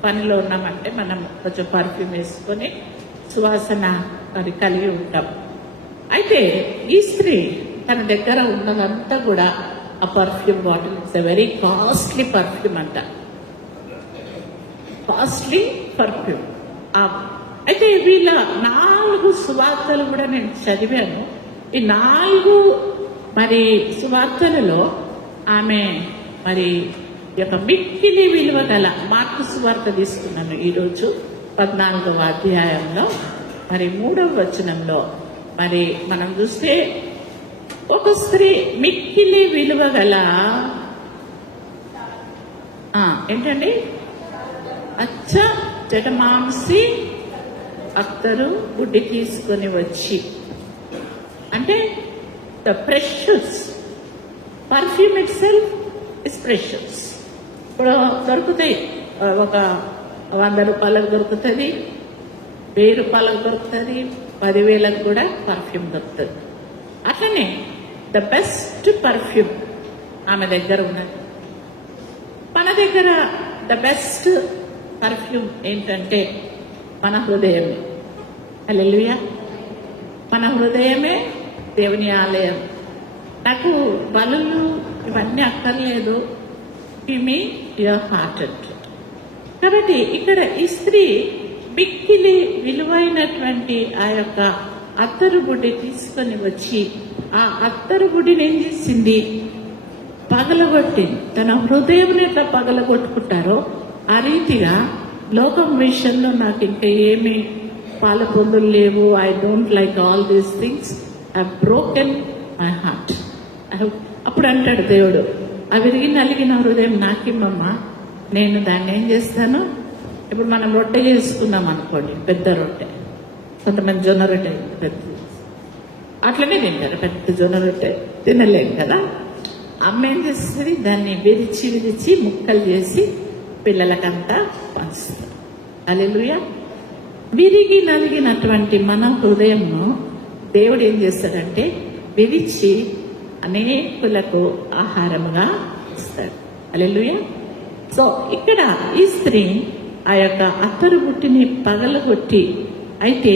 పనిలో ఉన్నామంటే మనం కొంచెం పర్ఫ్యూమ్ వేసుకొని సువాసన అది కలిగి ఉంటాం. అయితే ఈ స్త్రీ తన దగ్గర ఉన్నదంతా కూడా ఆ perfume bottle. It's a very costly perfume అంట, కాస్ట్లీ పర్ఫ్యూమ్. అయితే వీళ్ళ 4 సువార్తలు కూడా నేను చదివాను. ఈ 4 మరి సువార్తలలో ఆమె మరి యొక్క మిక్కిలి విలువ గల మార్కు సువార్త తీసుకున్నాను ఈరోజు 14వ అధ్యాయంలో మరి 3వ వచనంలో మరి మనం చూస్తే ఒక స్త్రీ మిక్కిలి విలువ గల ఏంటండి అచ్చ జటమాంసి అత్తరు గుడ్డి తీసుకొని వచ్చి, అంటే the precious perfume it self is precious. ఇప్పుడు దొరుకుతాయి, ఒక 100 రూపాయలకు దొరుకుతుంది, 1000 రూపాయలకు దొరుకుతుంది, 10,000కు కూడా పర్ఫ్యూమ్ దొరుకుతుంది. అట్లనే ద బెస్ట్ పర్ఫ్యూమ్ ఆమె దగ్గర ఉన్నది. మన దగ్గర ద బెస్ట్ పర్ఫ్యూమ్ ఏంటంటే మన హృదయమే. హల్లెలూయా. మన హృదయమే దేవుని ఆలయం. నాకు బలులు ఇవన్నీ అక్కర్లేదు, మీ యువర్ హార్ట్ అంటారు. కాబట్టి ఇక్కడ ఈ స్త్రీ మిక్కిలి విలువైనటువంటి ఆ యొక్క అత్తరు బుడ్డి తీసుకొని వచ్చి ఆ అత్తరు బుడ్డిని ఏం చేసింది? పగలగొట్టింది. తన హృదయం ఎట్లా పగలగొట్టుకుంటారో ఆ రీతిగా లోకం విషయంలో నాకు ఇంకా ఏమి పాల పొందులు లేవు, I don't like all these things, I broken my heart. అప్పుడు అంటాడు దేవుడు, ఆ విరిగి నలిగిన హృదయం నాకిమ్మమ్మా, నేను దాన్ని ఏం చేస్తాను? ఇప్పుడు మనం రొట్టె చేసుకున్నాం అనుకోండి, పెద్ద రొట్టె, కొంతమంది జొన్న రొట్టె పెద్ద అట్లనే తింటారు, పెద్ద జొన్న రొట్టె తినలేం కదా. అమ్మ ఏం చేస్తుంది? దాన్ని విరిచి విరిచి ముక్కలు చేసి పిల్లలకంతా పంచుతారు. హల్లెలూయా. విరిగి నలిగినటువంటి మన హృదయంను దేవుడు ఏం చేస్తాడంటే విరిచి అనేకులకు ఆహారముగా ఇస్తాడు. హల్లెలూయా. సో ఇక్కడ ఈ స్త్రీ ఆ యొక్క అత్తరు బుట్టిని పగలగొట్టి, అయితే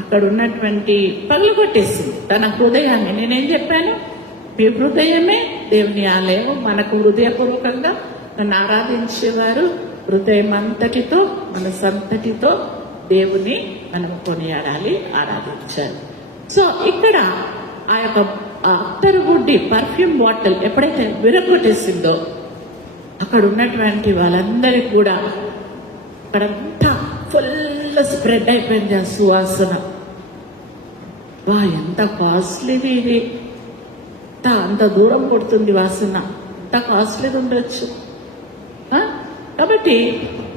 అక్కడ ఉన్నటువంటి పగలగొట్టేసింది తన హృదయాన్ని. నేనేం చెప్పాను? మీ హృదయమే దేవుని ఆలయం. మనకు హృదయపూర్వకంగా నన్ను ఆరాధించేవారు హృదయం అంతటితో మనసంతటితో దేవుని మనం కొనియాడాలి, ఆరాధించాలి. సో ఇక్కడ ఆ యొక్క అత్తరు బుడ్డి పర్ఫ్యూమ్ బాటిల్ ఎప్పుడైతే విరగొట్టేసిందో అక్కడ ఉన్నటువంటి వాళ్ళందరికీ కూడా అక్కడంతా ఫుల్ స్ప్రెడ్ అయిపోయింది ఆ సువాసన. వా, ఎంత కాస్ట్లీది ఇది, అంత దూరం కొడుతుంది వాసన, ఎంత కాస్ట్లీది ఉండొచ్చు. కాబట్టి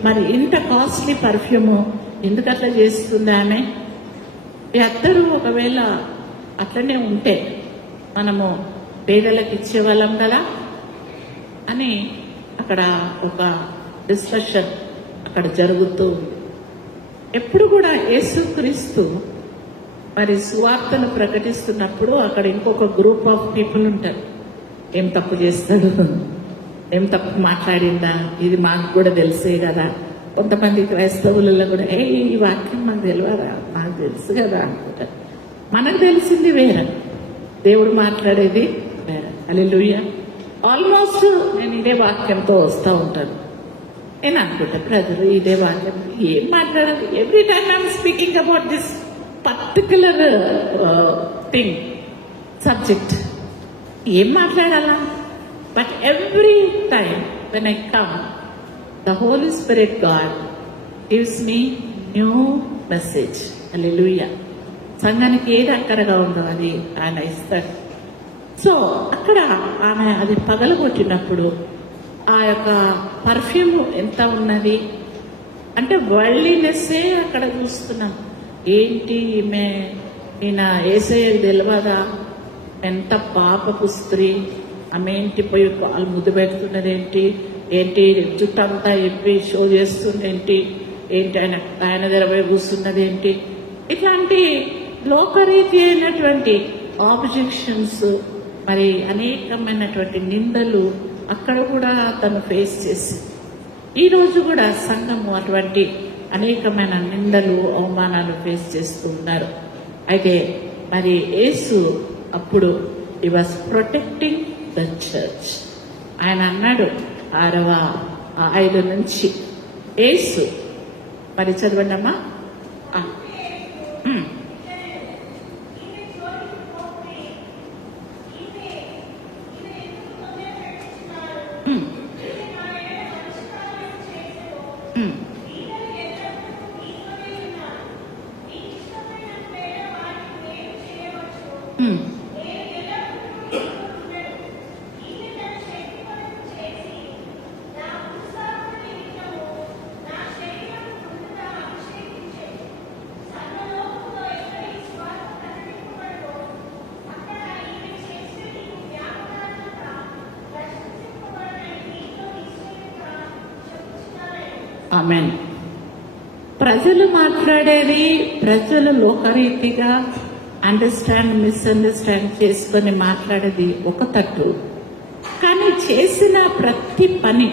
మరి ఇంత కాస్ట్లీ పర్ఫ్యూమ్ ఎందుకు అట్లా చేస్తుంది ఆమె? ఈ అత్తరు ఒకవేళ అట్లనే ఉంటే మనము పేదలకు ఇచ్చేవాళ్ళం కదా అని అక్కడ ఒక డిస్కషన్ అక్కడ జరుగుతూ ఉంది. ఎప్పుడు కూడా యేసుక్రీస్తు మరి సువార్తను ప్రకటిస్తున్నప్పుడు అక్కడ ఇంకొక గ్రూప్ ఆఫ్ పీపుల్ ఉంటారు. ఏం తప్పు చేస్తాడు, ఏం తప్పు మాట్లాడిందా, ఇది మాకు కూడా తెలిసే కదా. కొంతమంది క్రైస్తవులలో కూడా ఈ వాక్యం మనకు తెలియదా, మాకు తెలుసు కదా అనుకుంటారు. మనకు తెలిసింది వేరే, దేవుడు మాట్లాడేది వేరే. హల్లెలూయా. ఆల్మోస్ట్ నేను ఇదే వాక్యంతో వస్తూ ఉంటాను. నేను అనుకుంటా, బ్రదర్ ఇదే వాక్యం ఏం మాట్లాడాలి? Every time I'm speaking about this particular thing, subject, ఏం మాట్లాడాలా? But every time when I come, the holy spirit God gives me new message. Hallelujah. సంఘానికి ఏది అక్కరగా ఉందో అది ఆయన ఇస్తాడు. సో అక్కడ ఆమె అది పగలగొట్టినప్పుడు ఆ యొక్క పర్ఫ్యూమ్ ఎంత ఉన్నది అంటే వరల్డ్లీనెస్సే అక్కడ చూస్తున్నాం. ఏంటి ఈయన యేసయ్యకు తెలియదా, ఎంత పాపపు స్త్రీ, ఆమె ఏంటి పోయి వాళ్ళు ముద్దు పెడుతున్నదేంటి, ఏంటి చుట్టంతా ఇప్పి షో చేస్తుందేంటి, ఏంటి ఆయన దగ్గర పోయి కూర్చున్నదేంటి, ఇట్లాంటి లోకరీతి అయినటువంటి ఆబ్జెక్షన్స్, మరి అనేకమైనటువంటి నిందలు అక్కడ కూడా తను ఫేస్ చేసి, ఈరోజు కూడా సంఘము అటువంటి అనేకమైన నిందలు అవమానాలు ఫేస్ చేస్తూ ఉన్నారు. అయితే మరి యేసు అప్పుడు he was protecting the church. ఆయన అన్నాడు 6:5 నుంచి యేసు, మరి చదవండి అమ్మా. ఆమెన్. ప్రజలు మాట్లాడేది ప్రజలు లోకరీతిగా మిస్అండర్స్టాండ్ చేసుకొని మాట్లాడేది ఒక తట్టు, కానీ చేసిన ప్రతి పని,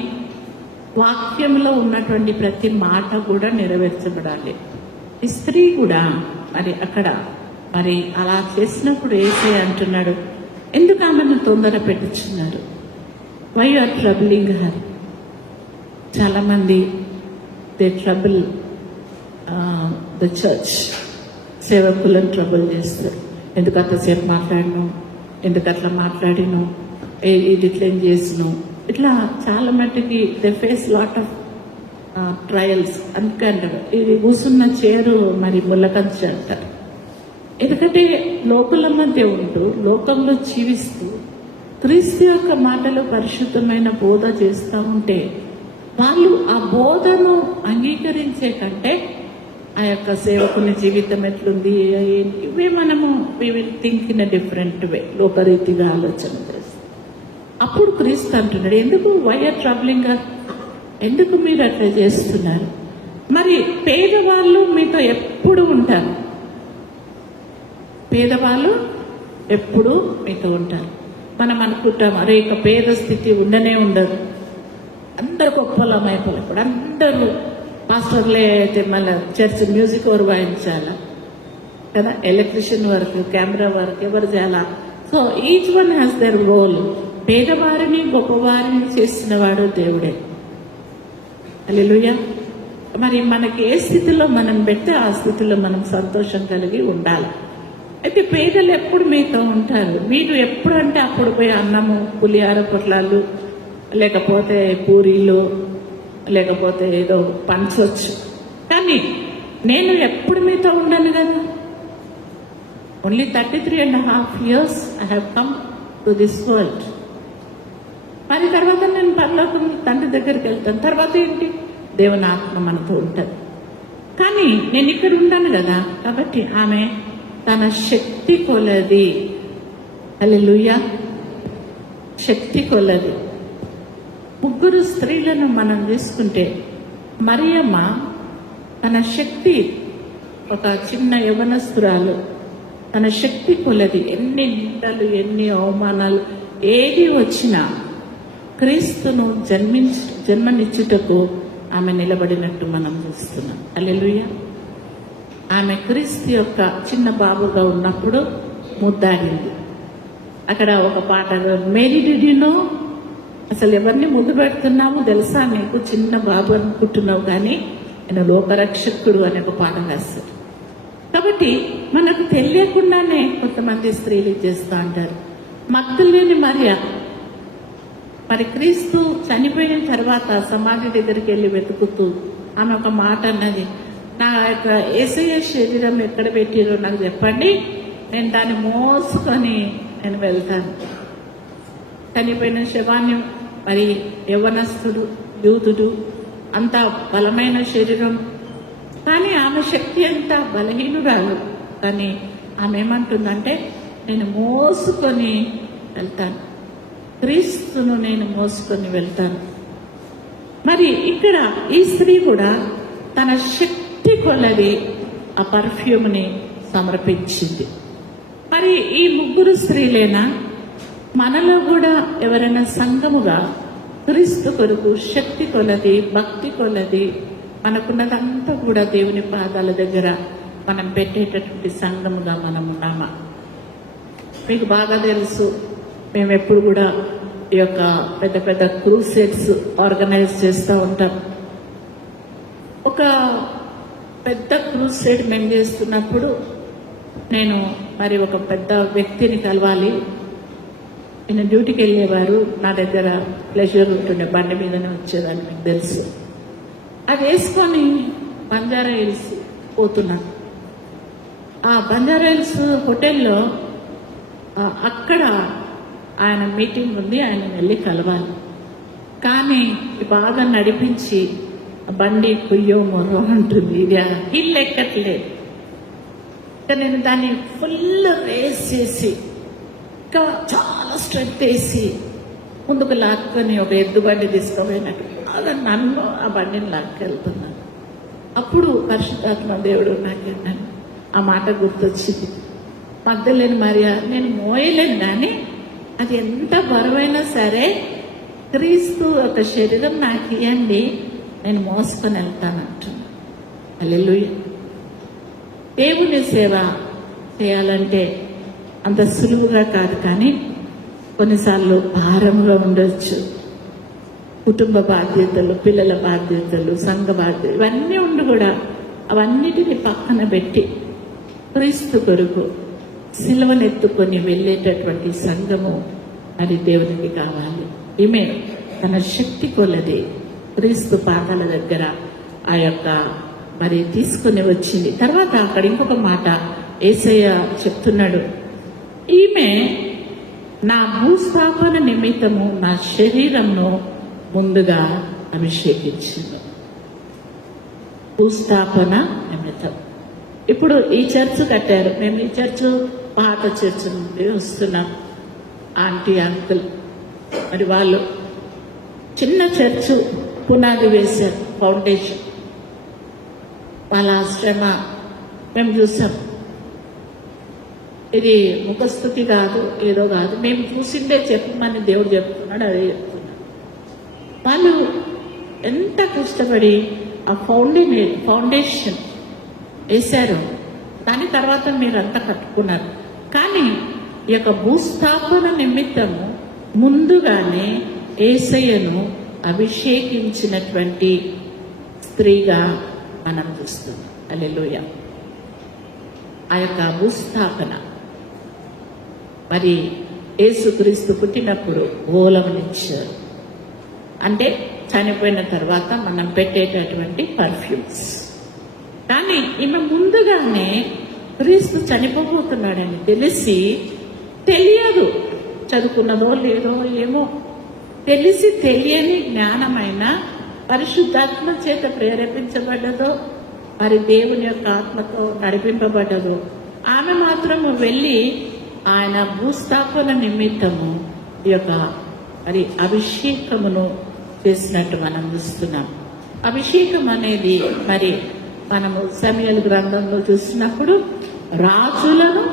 వాక్యంలో ఉన్నటువంటి ప్రతి మాట కూడా నెరవేర్చబడాలి. ఈ స్త్రీ కూడా మరి అక్కడ మరి అలా చేసినప్పుడు యేసయ్య అంటున్నాడు, ఎందుకు ఆమెను తొందర పెట్టుచున్నారు? Why are troubling her? చాలా మంది దే ట్రబుల్ ద చర్చ్, సేవకులను ట్రబుల్ చేస్తారు. ఎందుకు అంతసేపు మాట్లాడను, ఎందుకు అట్లా మాట్లాడిను, ఇది ఇట్లా ఏం చేసిను, ఇట్లా చాలా మట్టుకి they face lot of trials. అందుకంటారు ఇది కూసున్న చేరు మరి ముళ్ళకంచు అంటారు. ఎందుకంటే లోకుల మధ్య ఉంటూ లోకంలో జీవిస్తూ క్రీస్తు యొక్క మాటలు పరిశుద్ధమైన బోధ చేస్తూ ఉంటే వాళ్ళు ఆ బోధను అంగీకరించే కంటే ఆ యొక్క సేవకుని జీవితం ఎట్లుంది, ఇవే మనము we will think in a different way, లోకరీతిగా ఆలోచన చేస్తాం. అప్పుడు క్రీస్తు అంటున్నాడు, ఎందుకు వై ఆర్ ట్రబులింగ్, ఎందుకు మీరు అట్లా చేస్తున్నారు? మరి పేదవాళ్ళు మీతో ఎప్పుడు ఉంటారు, పేదవాళ్ళు ఎప్పుడు మీతో ఉంటారు. మనం అనుకుంటాం, అరే ఇక పేద స్థితి ఉండనే ఉండదు, అందరు గొప్పలమైపోయి, ఇప్పుడు అందరూ పాస్టర్లే అయితే మళ్ళీ చర్చ్ మ్యూజిక్ ఎవరు వాయించాలా కదా, ఎలక్ట్రిషియన్ వర్క్, కెమెరా వర్క్ ఎవరు చేయాలా? So each one has their role. పేదవారిని గొప్పవారిని చేసిన వాడు దేవుడే. హల్లెలూయా. మరి మనకి ఏ స్థితిలో మనం పెడితే ఆ స్థితిలో మనం సంతోషం కలిగి ఉండాలి. అయితే పేదలు ఎప్పుడు మీతో ఉంటారు. మీరు ఎప్పుడు అంటే అప్పుడు పోయి అన్నము, పులిహార పొట్లాలు, లేకపోతే పూరీలు, లేకపోతే ఏదో పంచవచ్చు. కానీ నేను ఎప్పుడు మీతో ఉండను కదా. Only 33.5 years I have come to this world. మరి తర్వాత నేను పరలోకం తండ్రి దగ్గరికి వెళ్తాను. తర్వాత ఏంటి? దేవుని ఆత్మ మనతో ఉంటుంది. కానీ నేను ఇక్కడ ఉండను కదా. కాబట్టి ఆమె తన శక్తి కొలది, హల్లెలూయా, శక్తి కొలది. ముగ్గురు స్త్రీలను మనం తీసుకుంటే మరియమ్మ తన శక్తి, ఒక చిన్న యవనస్తురాలు, తన శక్తి కొలది ఎన్ని నిందలు, ఎన్ని అవమానాలు ఏది వచ్చినా క్రీస్తును జన్మనిచ్చుటకు ఆమె నిలబడినట్టు మనం చూస్తున్నాం. హల్లెలూయా. ఆమె క్రీస్తు యొక్క చిన్న బాబుగా ఉన్నప్పుడు ముద్దాడింది. అక్కడ ఒక పాట, మేరీ డిడ్ యు నో, అసలు ఎవరిని ముద్దు పెడుతున్నాము తెలుసా నీకు, చిన్న బాబు అనుకుంటున్నావు కానీ నేను లోకరక్షకుడు అనే ఒక పాట రాస్తారు. కాబట్టి మనకు తెలియకుండానే కొంతమంది స్త్రీలు చేస్తూ అంటారు. మగ్దలేని మరియ మరి క్రీస్తు చనిపోయిన తర్వాత సమాధి దగ్గరికి వెళ్ళి వెతుకుతూ ఆమె ఒక మాట అన్నది, నా యొక్క యేసయ్య శరీరం ఎక్కడ పెట్టిరో నాకు చెప్పండి, నేను దాన్ని మోసుకొని నేను వెళ్తాను. చనిపోయిన శవాన్ని మరి యవ్వనస్తుడు, యూదుడు, అంత బలమైన శరీరం, కానీ ఆమె శక్తి అంత బలహీనురాలు. కానీ ఆమె ఏమంటుందంటే, నేను మోసుకొని వెళ్తాను, క్రీస్తును నేను మోసుకొని వెళ్తాను. మరి ఇక్కడ ఈ స్త్రీ కూడా తన శక్తి కొలది ఆ పర్ఫ్యూమ్ని సమర్పించింది. మరి ఈ ముగ్గురు స్త్రీలేనా? మనలో కూడా ఎవరైనా సంఘముగా క్రీస్తు కొరకు శక్తి కొలది, భక్తి కొలది, మనకున్నదంతా కూడా దేవుని పాదాల దగ్గర మనం పెట్టేటటువంటి సంఘముగా మనం ఉన్నామా? మీకు బాగా తెలుసు, మేము ఎప్పుడు కూడా ఈ యొక్క పెద్ద పెద్ద క్రూసేడ్స్ ఆర్గనైజ్ చేస్తూ ఉంటాం. ఒక పెద్ద క్రూసేడ్ మేము చేస్తున్నప్పుడు నేను మరి ఒక పెద్ద వ్యక్తిని కలవాలి. నేను డ్యూటీకి వెళ్ళేవారు, నా దగ్గర ప్లెజర్ ఉంటుండే, బండి మీదనే వచ్చేదాన్ని, మీకు తెలుసు. అది వేసుకొని బంజారా హిల్స్ పోతున్నాను. ఆ బంజారా హిల్స్ హోటల్లో అక్కడ ఆయన మీటింగ్ ఉంది, ఆయన వెళ్ళి కలవాలి. కానీ బాగా నడిపించి బండి కుయ్యో మొర్రో అంటుంది, ఇది హిల్ ఎక్కట్లేదు. ఇంకా నేను దాన్ని ఫుల్ రేస్ చేసి ఇంకా చాలా స్ట్రెంత్ వేసి ముందుకు లాక్కొని ఒక ఎద్దుబండి తీసుకుపోయినట్టు బాగా నన్ను ఆ బండిని లాక్కెళ్తున్నాను. అప్పుడు పరిశుద్ధాత్మ దేవుడు నాకేంటని ఆ మాట గుర్తొచ్చింది. మగ్దలేని మరియా, నేను మోయలేను కానీ అది ఎంత బరువైనా సరే క్రీస్తు ఒక శరీరం నాకు ఇవ్వండి, నేను మోసుకొని వెళ్తానంటున్నాను. హల్లెలూయా. దేవుని సేవ చేయాలంటే అంత సులువుగా కాదు, కానీ కొన్నిసార్లు భారంగా ఉండొచ్చు. కుటుంబ బాధ్యతలు, పిల్లల బాధ్యతలు, సంఘ బాధ్యతలు ఇవన్నీ ఉండి కూడా అవన్నిటిని పక్కన పెట్టి క్రీస్తు కొరకు సిలువనెత్తుకొని వెళ్ళేటటువంటి సంఘము అది దేవునికి కావాలి. ఈమె తన శక్తి కొలది క్రీస్తు పాదాల దగ్గర ఆ యొక్క మరి తీసుకుని వచ్చింది. తర్వాత అక్కడ ఇంకొక మాట యేసయ్య చెప్తున్నాడు, ఈమె నా భూస్థాపన నిమిత్తము నా శరీరంను ముందుగా అభిషేకించింది. భూస్థాపన నిమిత్తం. ఇప్పుడు ఈ చర్చ్ కట్టారు. మేము ఈ చర్చ్ పాత చర్చ్ నుండి వస్తున్నాం. ఆంటీ అంకుల్ మరి వాళ్ళు చిన్న చర్చ్ పునాది వేశారు, ఫౌండేషన్. వాళ్ళ శ్రమ మేము చూసాం. ఇది ముఖస్థుతి కాదు, ఏదో కాదు, మేము చూసిందే చెప్పమని దేవుడు చెప్తున్నాడు, అదే చెప్తున్నాడు. వాళ్ళు ఎంత కష్టపడి ఆ ఫౌండేషన్ వేశారు. దాని తర్వాత మీరంతా కట్టుకున్నారు. కానీ ఈ యొక్క భూస్థాపన నిమిత్తము ముందుగానే యేసయ్యను అభిషేకించినటువంటి స్త్రీగా మనం చూస్తాం. హల్లెలూయా. ఆ యొక్క భూస్థాపన మరి యేసుక్రీస్తు పుట్టినప్పుడు ఓలవనిచ్చారు. అంటే చనిపోయిన తర్వాత మనం పెట్టేటటువంటి పర్ఫ్యూమ్స్. కానీ ఈమె ముందుగానే క్రీస్తు చనిపోబోతున్నాడని తెలియదు, చదువుకున్నదో లేదో ఏమో, తెలియని జ్ఞానమైన పరిశుద్ధాత్మ చేత ప్రేరేపించబడ్డదో మరి దేవుని యొక్క ఆత్మతో నడిపింపబడ్డదో ఆమె మాత్రము వెళ్ళి ఆయన భూస్థాపన నిమిత్తము ఈ యొక్క మరి అభిషేకమును చేసినట్టు మనం చూస్తున్నాం. అభిషేకం అనేది మరి మనము సమూయేలు గ్రంథంలో చూసినప్పుడు రాజులను,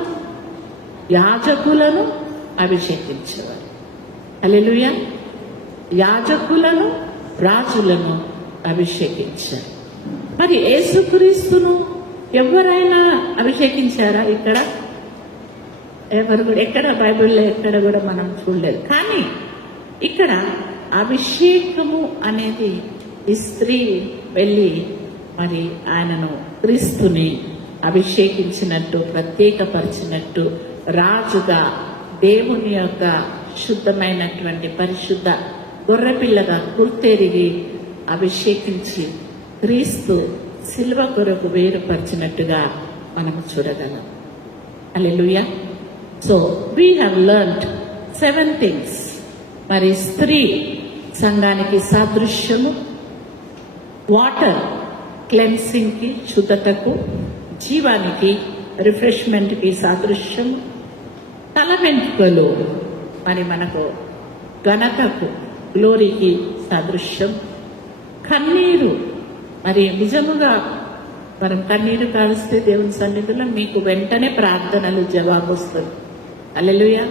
యాజకులను అభిషేకించేవారు. హల్లెలూయా. యాజకులను, రాజులను అభిషేకించారు. మరి యేసుక్రీస్తును ఎవరైనా అభిషేకించారా? ఇక్కడ ఎవరు కూడా ఎక్కడ బైబిల్లో ఎక్కడ కూడా మనం చూడలేదు. కానీ ఇక్కడ అభిషేకము అనేది ఈ స్త్రీ వెళ్ళి మరి ఆయనను క్రీస్తుని అభిషేకించినట్టు, ప్రత్యేకపరిచినట్టు, రాజుగా దేవుని యొక్క శుద్ధమైనటువంటి పరిశుద్ధ గొర్రెపిల్లగా గుర్తెరిగి అభిషేకించి క్రీస్తు సిలువ కొరకు వేరుపరిచినట్టుగా మనం చూడగలం. Hallelujah. So we have learned 7 things. మరి స్త్రీ సంఘానికి సాదృశ్యము, వాటర్ క్లెన్సింగ్ కి, శుద్ధతకు, జీవానికి, రిఫ్రెష్మెంట్ కి సాదృశ్యం, తల వెంట్రుకలు మరి మనకు ఘనతకు, గ్లోరీకి సాదృశ్యం, కన్నీరు మరి నిజముగా మనం కన్నీరు కాలుస్తే దేవుని సన్నిధిలో మీకు వెంటనే ప్రార్థనలు జవాబు వస్తుంది. హల్లెలూయా.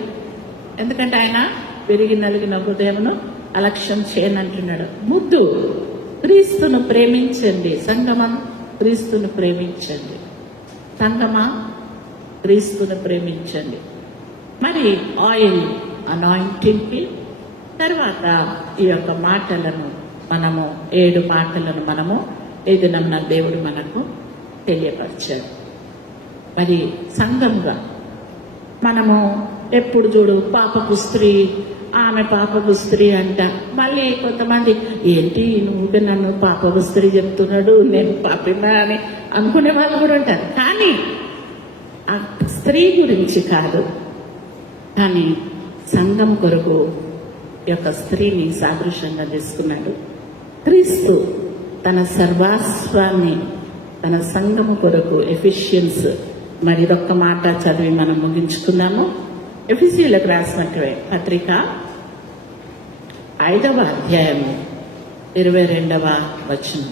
ఎందుకంటే ఆయన పెరిగి నలిగిన హృదయమును అలక్ష్యం చేయనంటున్నాడు. ముద్దు, క్రీస్తును ప్రేమించండి. సంగమా, క్రీస్తును ప్రేమించండి. సంగమా, క్రీస్తును ప్రేమించండి. మరి ఆయిల్, అనాయింటింగ్ కి, తర్వాత ఈ యొక్క మాటలను మనము 7 మాటలను మనము ఈ దినమున దేవుడు మనకు తెలియపరిచాడు. మరి సంఘంగా మనము ఎప్పుడు చూడు పాపపు స్త్రీ, ఆమె పాపపు స్త్రీ అంట. మళ్ళీ కొంతమంది ఏంటి నువ్వు నన్ను పాపపు స్త్రీ చెప్తున్నాడు, నేను పాపినా అని అనుకునే వాళ్ళు కూడా ఉంటారు. కానీ ఆ స్త్రీ గురించి కాదు, కానీ సంఘం కొరకు ఈ యొక్క స్త్రీని సాదృశ్యంగా తీసుకున్నాడు. క్రీస్తు తన సర్వస్వాన్ని తన సంఘము కొరకు ఎఫిషియన్స్. మరి ఇదొక్క మాట చదివి మనం ముగించుకుందాము. ఎఫెసీయులకు రాసినటువంటి పత్రిక 5వ అధ్యాయము 22వ వచనం.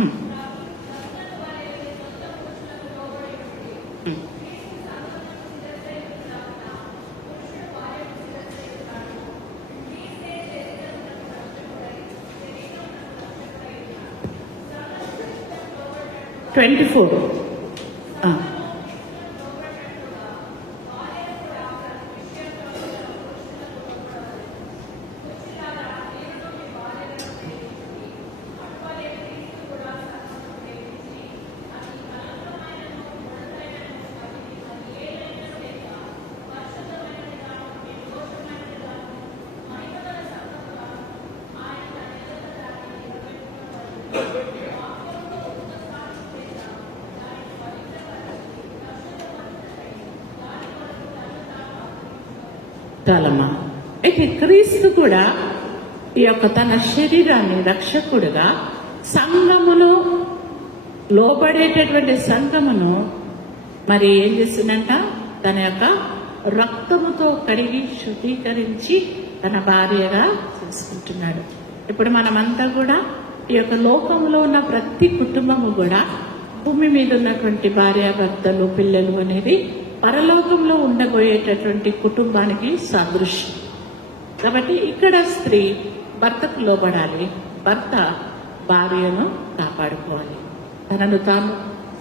ఉమ్. ఉమ్. "24 చాలమ్మా. అయితే క్రీస్తు కూడా ఈ యొక్క తన శరీరాన్ని రక్షకుడుగా సంఘమును, లోబడేటటువంటి సంఘమును మరి ఏం చేసిందంట? తన యొక్క రక్తముతో కడిగి శుద్ధీకరించి తన భార్యగా చేసుకుంటున్నాడు. ఇప్పుడు మనమంతా కూడా ఈ యొక్క లోకంలో ఉన్న ప్రతి కుటుంబము కూడా భూమి మీద ఉన్నటువంటి భార్యాభర్తలు, పిల్లలు అనేది పరలోకంలో ఉండబోయేటటువంటి కుటుంబానికి సాదృశ్యం. కాబట్టి ఇక్కడ స్త్రీ భర్తకు లోబడాలి, భర్త భార్యను కాపాడుకోవాలి. తనను తాను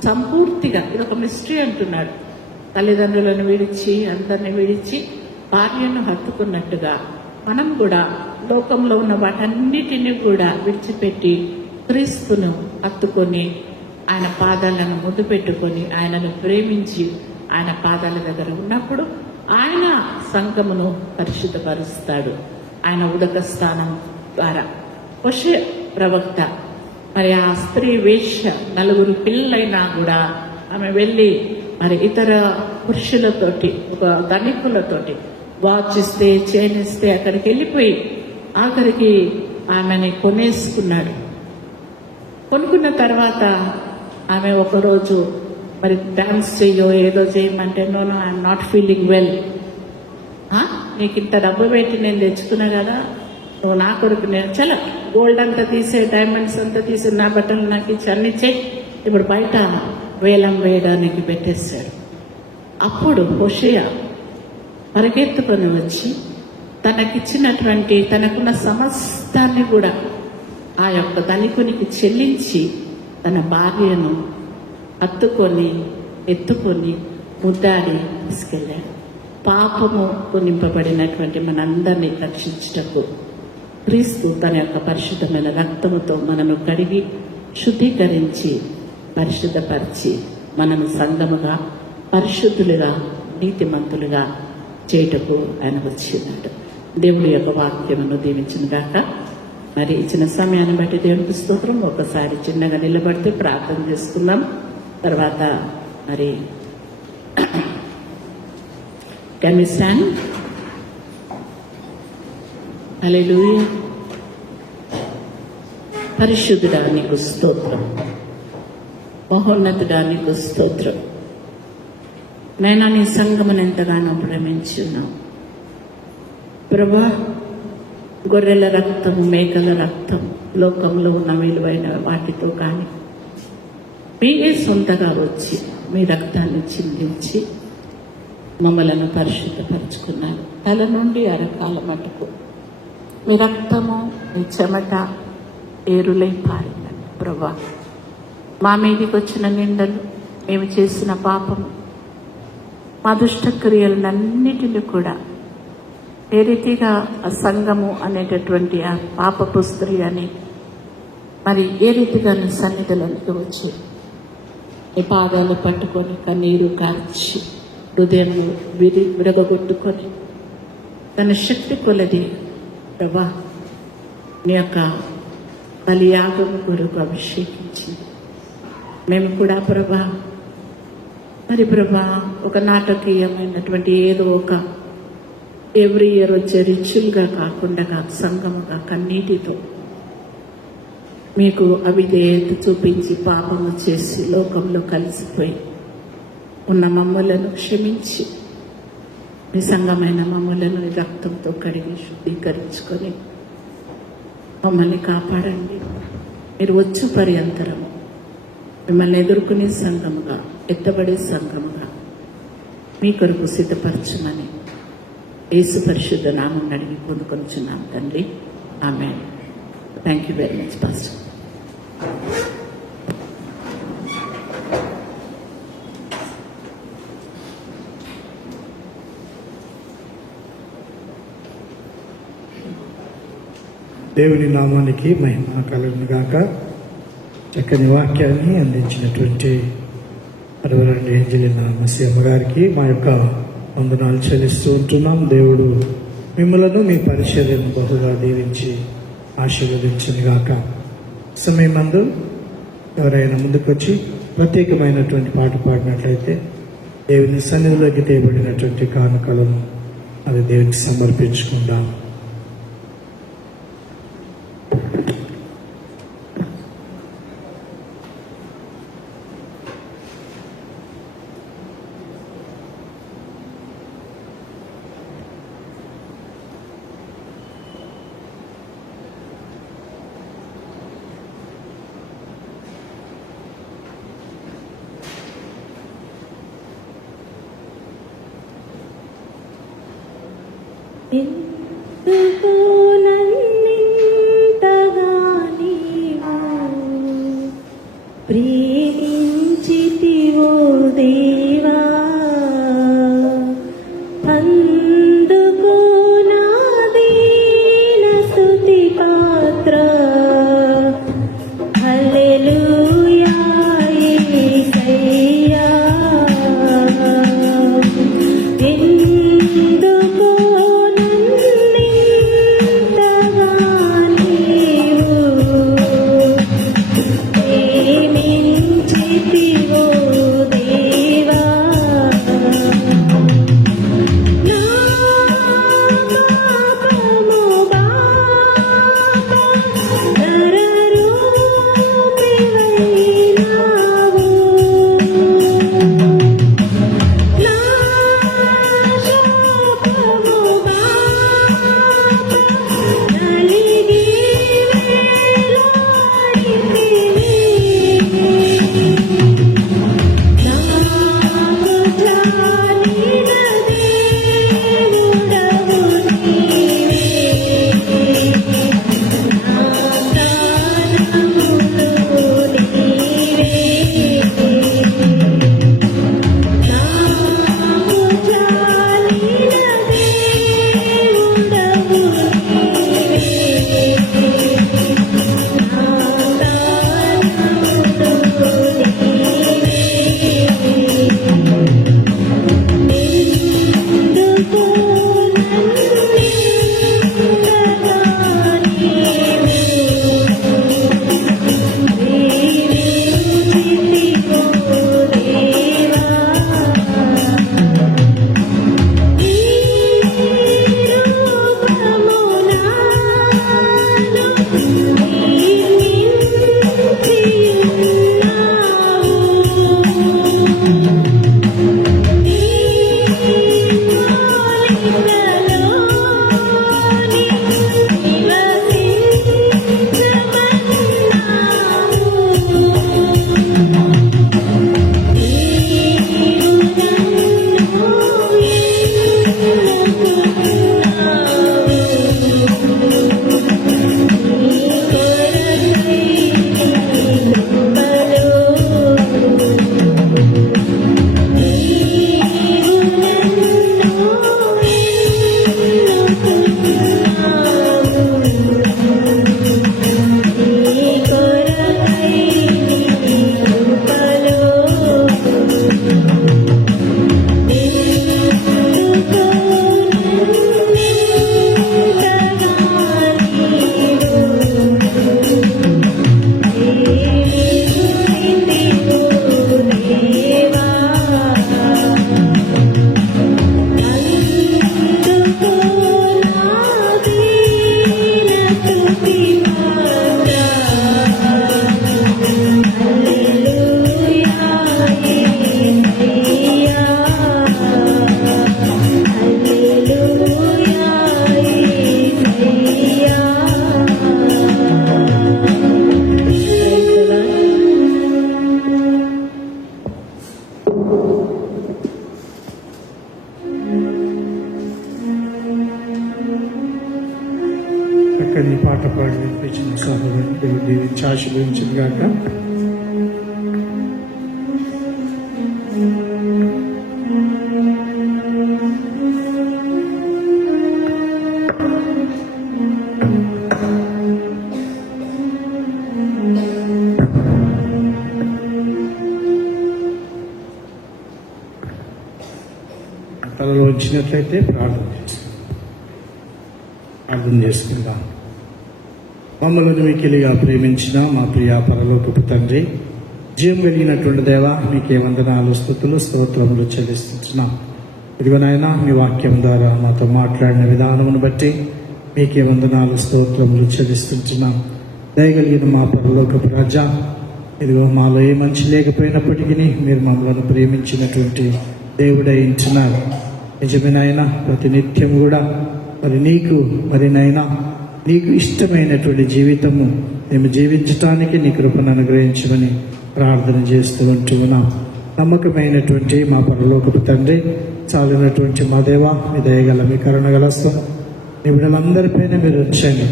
సంపూర్తిగా, ఇది ఒక మిస్టరీ అంటున్నాడు, తల్లిదండ్రులను విడిచి అందరిని విడిచి భార్యను హత్తుకున్నట్టుగా మనం కూడా లోకంలో ఉన్న వాటన్నిటిని కూడా విడిచిపెట్టి క్రీస్తును హత్తుకొని ఆయన పాదాలను ముద్దు పెట్టుకొని ఆయనను ప్రేమించి ఆయన పాదాల దగ్గర ఉన్నప్పుడు ఆయన సంఘమును పరిశుద్ధపరుస్తాడు. ఆయన ఉదక స్థానం ద్వారా హోషేయ ప్రవక్త మరి ఆ స్త్రీ వేశ్య 4 పిల్లలైనా కూడా ఆమె వెళ్ళి మరి ఇతర పురుషులతోటి, ఒక ధనికులతోటి వాచ్ ఇస్తే, చైన్ ఇస్తే అక్కడికి వెళ్ళిపోయి ఆఖరికి ఆమెని కొనేసుకున్నాడు. కొనుక్కున్న తర్వాత ఆమె ఒకరోజు మరి డాన్స్ చెయ్యో ఏదో చేయమంటే, no I'm not feeling well, నీకు ఇంత డబ్బు పెట్టి నేను తెచ్చుకున్నా కదా, నువ్వు నా కొరకు చల గోల్డ్ అంతా తీసే, డైమండ్స్ అంతా తీసే, నా బట్టలు నాకు ఇచ్చి అన్ని చెయ్యి, ఇప్పుడు బయట వేలం వేయడానికి పెట్టేశాడు. అప్పుడు హోషేయ పరిగెత్తుకొని వచ్చి తనకిచ్చినటువంటి తనకున్న సమస్తాన్ని కూడా ఆ యొక్క ధనికునికి చెల్లించి తన భార్యను హత్తుకొని ఎత్తుకొని ముద్దాడి తీసుకెళ్ళాడు. పాపము నింపబడినటువంటి మనందరినీ రక్షించుటకు క్రీస్తు తన యొక్క పరిశుద్ధమైన రక్తముతో మనను కడిగి శుద్ధీకరించి పరిశుద్ధపరిచి మనను సంఘముగా పరిశుద్ధులుగా నీతిమంతులుగా చేయుటకు ఆయన వచ్చినాడు. దేవుడి యొక్క వాక్యమును దీవించిన గాక. మరి ఇచ్చిన సమయాన్ని బట్టి దేవునికి స్తోత్రం. ఒకసారి చిన్నగా నిలబడితే ప్రార్థన చేసుకుందాం. తర్వాత మరి కెన్ వి స్టాండ్? హల్లెలూయా. పరిశుద్ధుడా నీకు స్తోత్రం, మహోన్నతుడా నీకు స్తోత్రం. నైనా నీ సంఘమును ఎంతగానో ప్రేమించి ఉన్నావు ప్రభా. గొర్రెల రక్తం, మేకల రక్తం, లోకంలో ఉన్న విలువైన వాటితో కానీ మీరే సొంతగా వచ్చి మీ రక్తాన్ని చిందించి మమ్మలను పరిశుద్ధపరుచుకున్నారు. తల నుండి అరకాల మటుకు మీ రక్తము, మీ చెమట ఏరులై పారిందండి ప్రభా. మా మీదికి వచ్చిన నిందలు, మేము చేసిన పాపము, మా దుష్టక్రియలన్నిటిని కూడా ఏ రీతిగా ఆ సంఘము అనేటటువంటి ఆ పాపపు స్త్రీ అని మరి ఏ రీతిగా నీ సన్నిధిలోనికి వచ్చి నీ పాదాలు పట్టుకొని కన్నీరు కార్చి హృదయంలో విరగొట్టుకొని తన శక్తి కొలది ప్రభా నీ యొక్క బలియాగము కొరకు అభిషేకించింది. మేము కూడా ప్రభా మరి ప్రభా ఒక నాటకీయమైనటువంటి ఏదో ఒక ఎవ్రీ ఇయర్ వచ్చే రిచువల్గా కాకుండా సంఘముగా కన్నీటితో మీకు అవిధేయత చూపించి పాపము చేసి లోకంలో కలిసిపోయి ఉన్న మమ్మలను క్షమించి మీ సంఘమైన మమ్మలను రక్తంతో కడిగి శుద్ధీకరించుకొని మమ్మల్ని కాపాడండి. మీరు వచ్చు పర్యంతరం మిమ్మల్ని ఎదుర్కొనే సంఘముగా, ఎత్తబడే సంఘముగా మీ కొరకు సిద్ధపరచమని యేసు పరిశుద్ధ నామం అడిగి పొందుకొనిచున్నాం తండ్రి. Amen. Thank you very much pastor. దేవుని నామానికి మహిమ కలుగును గాక. చక్కని వాక్యాన్ని అందించినటువంటి రెవరెండ్ ఏంజెలినా మసీహమ్మ గారికి మా యొక్క వందనాలు చెల్లిస్తూ ఉంటున్నాం. దేవుడు మిమ్మలను మీ పరిచర్యను బహుగా దీవించి ఆశీర్వదించును గాక. సమయమందు ఎవరైనా ముందుకొచ్చి ప్రత్యేకమైనటువంటి పాట పాడినట్లయితే దేవుని సన్నిధిలోకి తేబడినటువంటి కానుకలను అది దేవునికి సమర్పించుకుందాం. ఎందుకు నన్నింతగా నీవు ప్రేమించితివో దేవా, అందుకు నా దీన స్తుతి పాత్ర. హల్లెలూయా యేసయ్యా. ఎందుకు నన్నింతగా నీవు ప్రేమించితివో దేవా, నా పాపము బాప నరరూపివైనావు. నా పాట పాడి వినిపించిన సహోదరుని దేవుడు దీవించి ఆశీర్వదించును గాక. తలలో వచ్చినట్లయితే ప్రార్థన చేసుకుందాం. మమ్మల్ని మిక్కిలిగా ప్రేమించిన మా ప్రియ పరలోకపు తండ్రి, జీవం కలిగినటువంటి దేవా, మీకే వందనాలు, స్తుతులు, స్తోత్రములు చెల్లిస్తున్నాం. ఇదిగో నాయన, మీ వాక్యం ద్వారా మాతో మాట్లాడిన విధానమును బట్టి మీకే వందనాలు, స్తోత్రములు చెల్లిస్తున్నాం. దయగలిగిన మా పరలోకపు రాజా, ఇదిగో మాలో ఏ మంచి లేకపోయినప్పటికీ మీరు మమ్మల్ని ప్రేమించినటువంటి దేవుడై ఉంటున్నారు. నిజమేనాయన, ప్రతి నిత్యం కూడా మరి నైనా నీకు ఇష్టమైనటువంటి జీవితము మేము జీవించటానికి నీ కృపను అనుగ్రహించమని ప్రార్థన చేస్తూ ఉంటున్నాం. నమ్మకమైనటువంటి మా పరలోకపు తండ్రి, చాలినటువంటి మా దేవా, మీ దయగల, మీ కరుణగల నీ బిడ్డలందరిపైన మీరు వచ్చాను.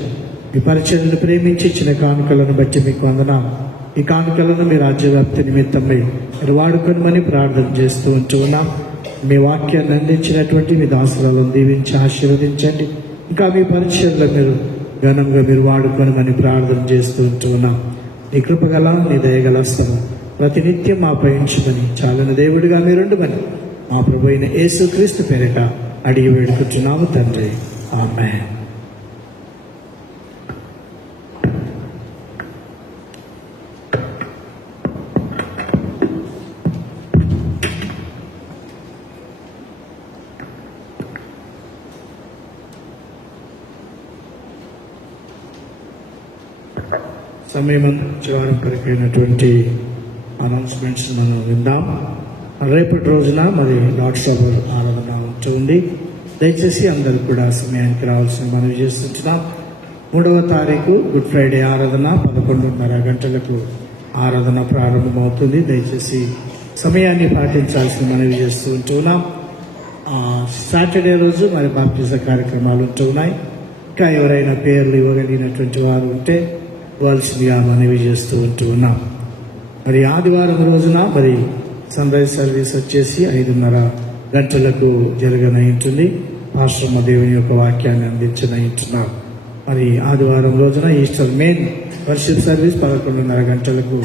మీ పరిచయను ప్రేమించి ఇచ్చిన కానుకలను బట్టి మీకు వందనాం. ఈ కానుకలను మీ రాజ్యవ్యాప్తి నిమిత్తమై మీరు వాడుకొనమని ప్రార్థన చేస్తూ ఉంటున్నాం. మీ వాక్యాన్ని అందించినటువంటి మీ దాసులను దీవించి ఆశీర్వదించండి. ఇంకా మీ పరిచయంలో మీరు ఘనంగా మీరు వాడుకొనమని ప్రార్థన చేస్తూ ఉంటున్నాం. నీ కృపగల, నీ దయగల ప్రతినిత్యం మా పయించమని, చాలని దేవుడిగా మీరుండమని మా ప్రభు అయిన యేసుక్రీస్తు పేరిట అడిగి వేడుకుంటున్నాము తండ్రి. ఆమేన్. సమయం చివరి కొరకైనటువంటి అనౌన్స్మెంట్స్ మనం విందాం. రేపటి రోజున మరి లార్డ్స్ సభ ఆరాధన ఉంటుంది. దయచేసి అందరూ కూడా సమయానికి రావాల్సిన మనవి చేస్తుంటున్నాం. 3వ తారీఖు గుడ్ ఫ్రైడే ఆరాధన 11:30 గంటలకు ఆరాధన ప్రారంభమవుతుంది. దయచేసి సమయాన్ని పాటించాల్సిన మనవి చేస్తూ ఉంటున్నాం. సాటర్డే రోజు మరి బాప్టిజ కార్యక్రమాలు ఉంటున్నాయి. ఇంకా ఎవరైనా పేర్లు ఇవ్వగలిగినటువంటి వారు ఉంటే ఇవ్వాల్సిందిగా మనవి చేస్తూ ఉంటున్నాం. మరి ఆదివారం రోజున మరి సన్ రైజ్ సర్వీస్ వచ్చేసి 5:30 గంటలకు జరగనయింటుంది. ఆశ్రమ దేవుని యొక్క వాక్యాన్ని అందించనయింటున్నాం. మరి ఆదివారం రోజున ఈస్టర్ మెయిన్ వర్షిప్ సర్వీస్ 11:30 గంటలకు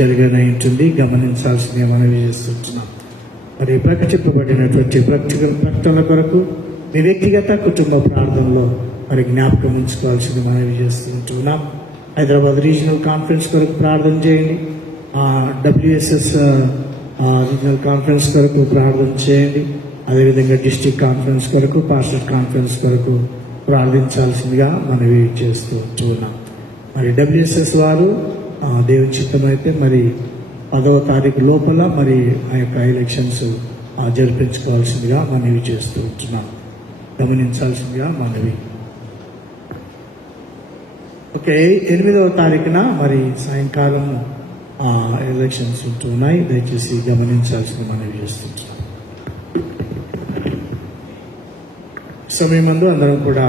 జరగనయింటుంది. గమనించాల్సిందే మనవి చేస్తుంటున్నాం. మరి ప్రకటింపబడినటువంటి ప్రకటనల కొరకు మీ వ్యక్తిగత కుటుంబ ప్రార్థనలో మరి జ్ఞాపకం ఉంచుకోవాల్సింది మనవి చేస్తుంటున్నాం. హైదరాబాద్ రీజనల్ కాన్ఫరెన్స్ కొరకు ప్రార్థన చేయండి. WSS రీజనల్ కాన్ఫరెన్స్ కొరకు ప్రార్థన చేయండి. అదేవిధంగా డిస్ట్రిక్ట్ కాన్ఫరెన్స్ కొరకు, పాస్టర్ కాన్ఫరెన్స్ కొరకు ప్రార్థించాల్సిందిగా మనవి చేస్తూ ఉంటున్నాం. మరి WSS వారు దేవుని చిత్తమైతే మరి 10వ తారీఖు లోపల మరి ఆ యొక్క ఎలక్షన్స్ జరిపించుకోవాల్సిందిగా మనవి చేస్తూ ఉంటున్నాం. గమనించాల్సిందిగా మనవి. ఓకే, 8వ తారీఖున మరి సాయంకాలం ఎలక్షన్స్ ఉంటున్నాయి. దయచేసి గమనించాల్సిన మనవి చేస్తుంటున్నాం. సమయమందు అందరం కూడా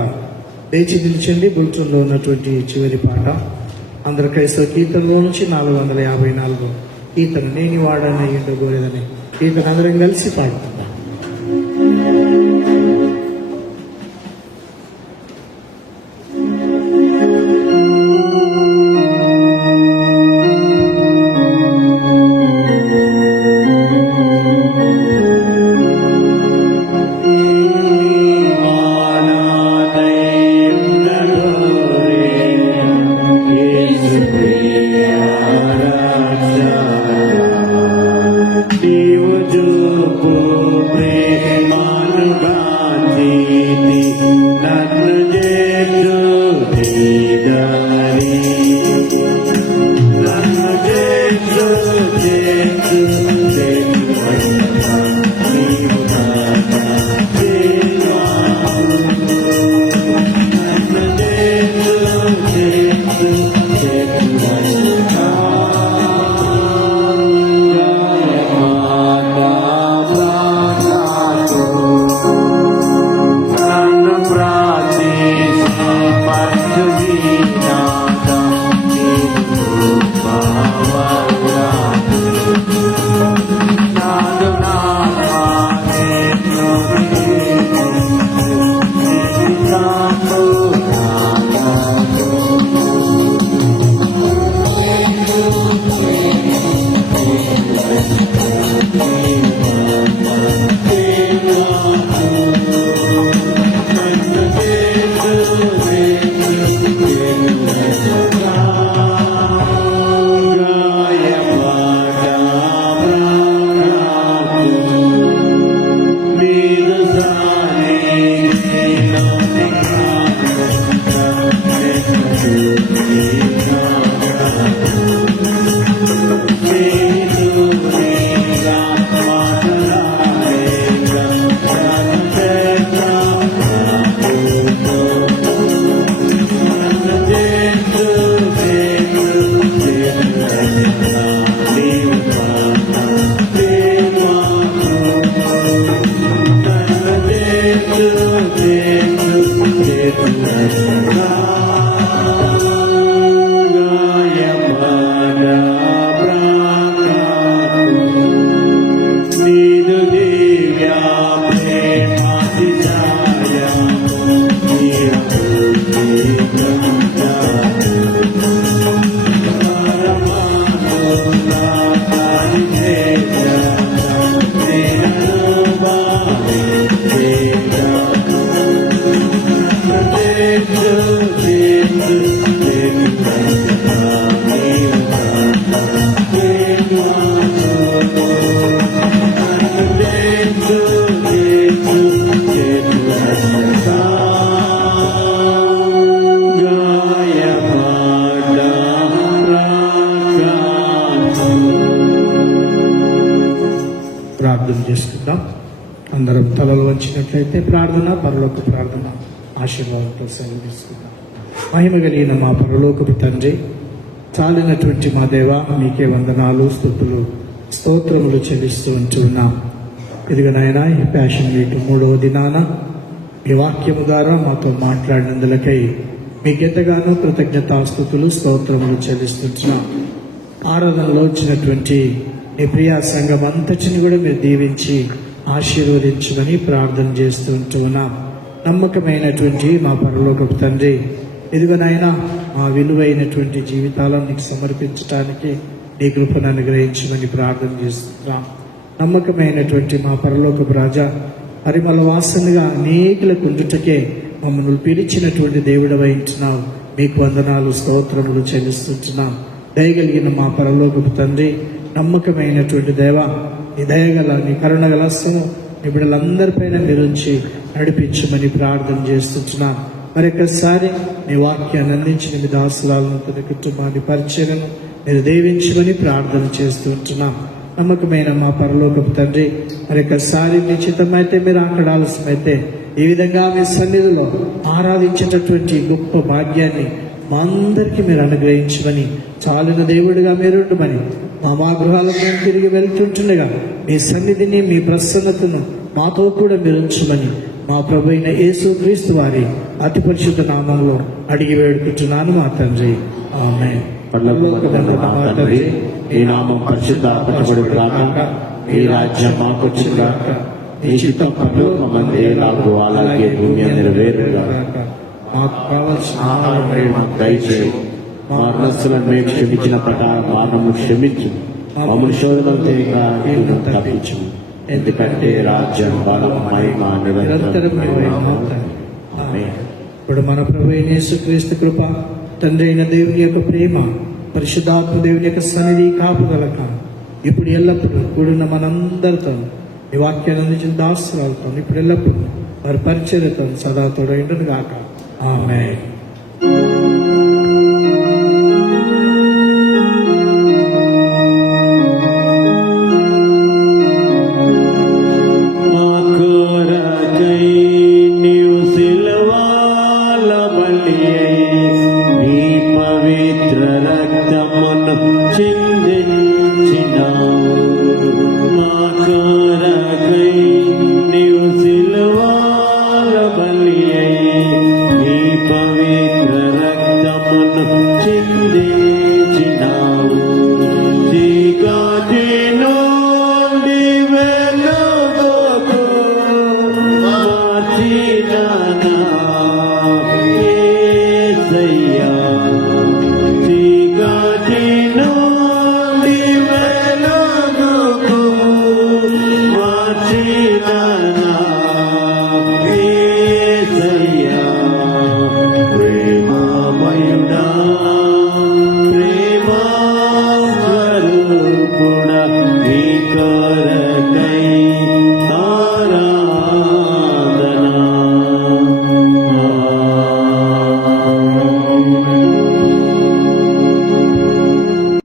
లేచి నిలిచండి. బులెటిన్లో ఉన్నటువంటి చివరి పాట అందరు క్రైస్తవ కీర్తనలో నుంచి 454 కీర్తన, నేను వాడని ఉండగోలేదని కీర్తన అందరం కలిసి పాడుతున్నాం. Deus ప్రార్థన చేసుకుందాం. అందరం తలలు వంచినట్లయితే ప్రార్థన, పరలోక ప్రార్థన ఆశీర్వాదంతో సెలవు తీసుకుందాం. మహిమ కలిగిన మా పరలోకపు తండ్రి, చాలినటువంటి మా దేవ, మీకే వందనాలు, స్తుతులు, స్తోత్రములు చెల్లిస్తూ ఉంటున్నాం. ఇదిగో నాయనా, ఈ ప్యాషన్ వీక్ 3వ దినాన మీ వాక్యము ద్వారా మాతో మాట్లాడినందులకై మీకెంతగానో కృతజ్ఞతాస్తుతులు, స్తోత్రములు చెల్లిస్తుంటున్నాం. ఆరాధనలో వచ్చినటువంటి మీ ప్రియా సంఘం అంతటిని కూడా మీరు దీవించి ఆశీర్వదించమని ప్రార్థన చేస్తూ ఉంటున్నాం. నమ్మకమైనటువంటి మా పరలోకపు తండ్రి, ఇదిగోనైనా మా విలువైనటువంటి జీవితాలను నీకు సమర్పించడానికి నీ కృపను అనుగ్రహించమని ప్రార్థన చేస్తున్నాం. నమ్మకమైనటువంటి మా పరలోకపు రాజా, పరిమళ వాసనగా అనేకులకు ఉండుటకే మమ్మల్ని పిలిచినటువంటి దేవుడు వహించున్నావు. మీకు వందనాలు, స్తోత్రములు చెల్లిస్తుంటున్నాం. దయగలిగిన మా పరలోకపు తండ్రి, నమ్మకమైనటువంటి దేవ, నీ దయగల, నీ కరుణగల హస్తము నీ బిడ్డలందరిపైన మీరుంచి నడిపించమని ప్రార్థన చేస్తుంటున్నాం. మరొకసారి నీ వాక్యాన్ని అందించిన మీ దాసురాలను, తన కుటుంబాన్ని, పరిచయను మీరు దీవించమని ప్రార్థన చేస్తుంటున్నాం. నమ్మకమైన మా పరలోకపు తండ్రి, మరొకసారి మీ చిత్తమైతే మీరు అక్కడ ఆలస్యమైతే ఈ విధంగా మీ సన్నిధిలో ఆరాధించేటటువంటి గొప్ప భాగ్యాన్ని మా అందరికీ మీరు అనుగ్రహించమని, చాలిన దేవుడిగా మీరుండమని, మా గృహాలకు మేము తిరిగి వెళ్తుంటుండగా మీ సన్నిధిని, మీ ప్రసన్నతను మాతో కూడా మీరు ఉంచమని మా ప్రభు అయిన యేసు క్రీస్తు వారి అతి పరిశుద్ధ నామంలో అడిగి వేడుకుంటున్నాను మా తండ్రి, ఆమేన్. పరలోకమందున్న మా తండ్రి, నీ నామం పరిశుద్ధపరచబడుగాక, నీ రాజ్యం మాకొచ్చుగాక, నీ చిత్తం పరలోకమందు ఎలాగో అలాగే భూమి మీద నెరవేరుగాక. మాకు కావలసిన ఆహారం నేడు మాకు దయచేయి, మా మనస్సులను మేము క్షమించిన ప్రకారం మమ్మల్ని క్షమించు, మమ్మల్ని శోధనలు తేక తప్పించు. ఎందుకంటే రాజ్యం, బలం, మహిమ నిరంతరం నీవే ఉన్నావు తండ్రి. ఆమేన్. ఇప్పుడు మన ప్రభు అయిన యేసుక్రీస్తు కృప, తండ్రి అయిన దేవుని యొక్క ప్రేమ, పరిశుద్ధాత్మ దేవుని యొక్క సన్నిధి, కాపుదలక ఇప్పుడు ఎల్లప్పుడూ కూడిన మనందరితో, ఈ వాక్యాన్ని అందించిన దాసురాలతో ఇప్పుడు ఎల్లప్పుడూ వారి పరిచర్యతో సదా తోడైండును గాక. ఆమేన్.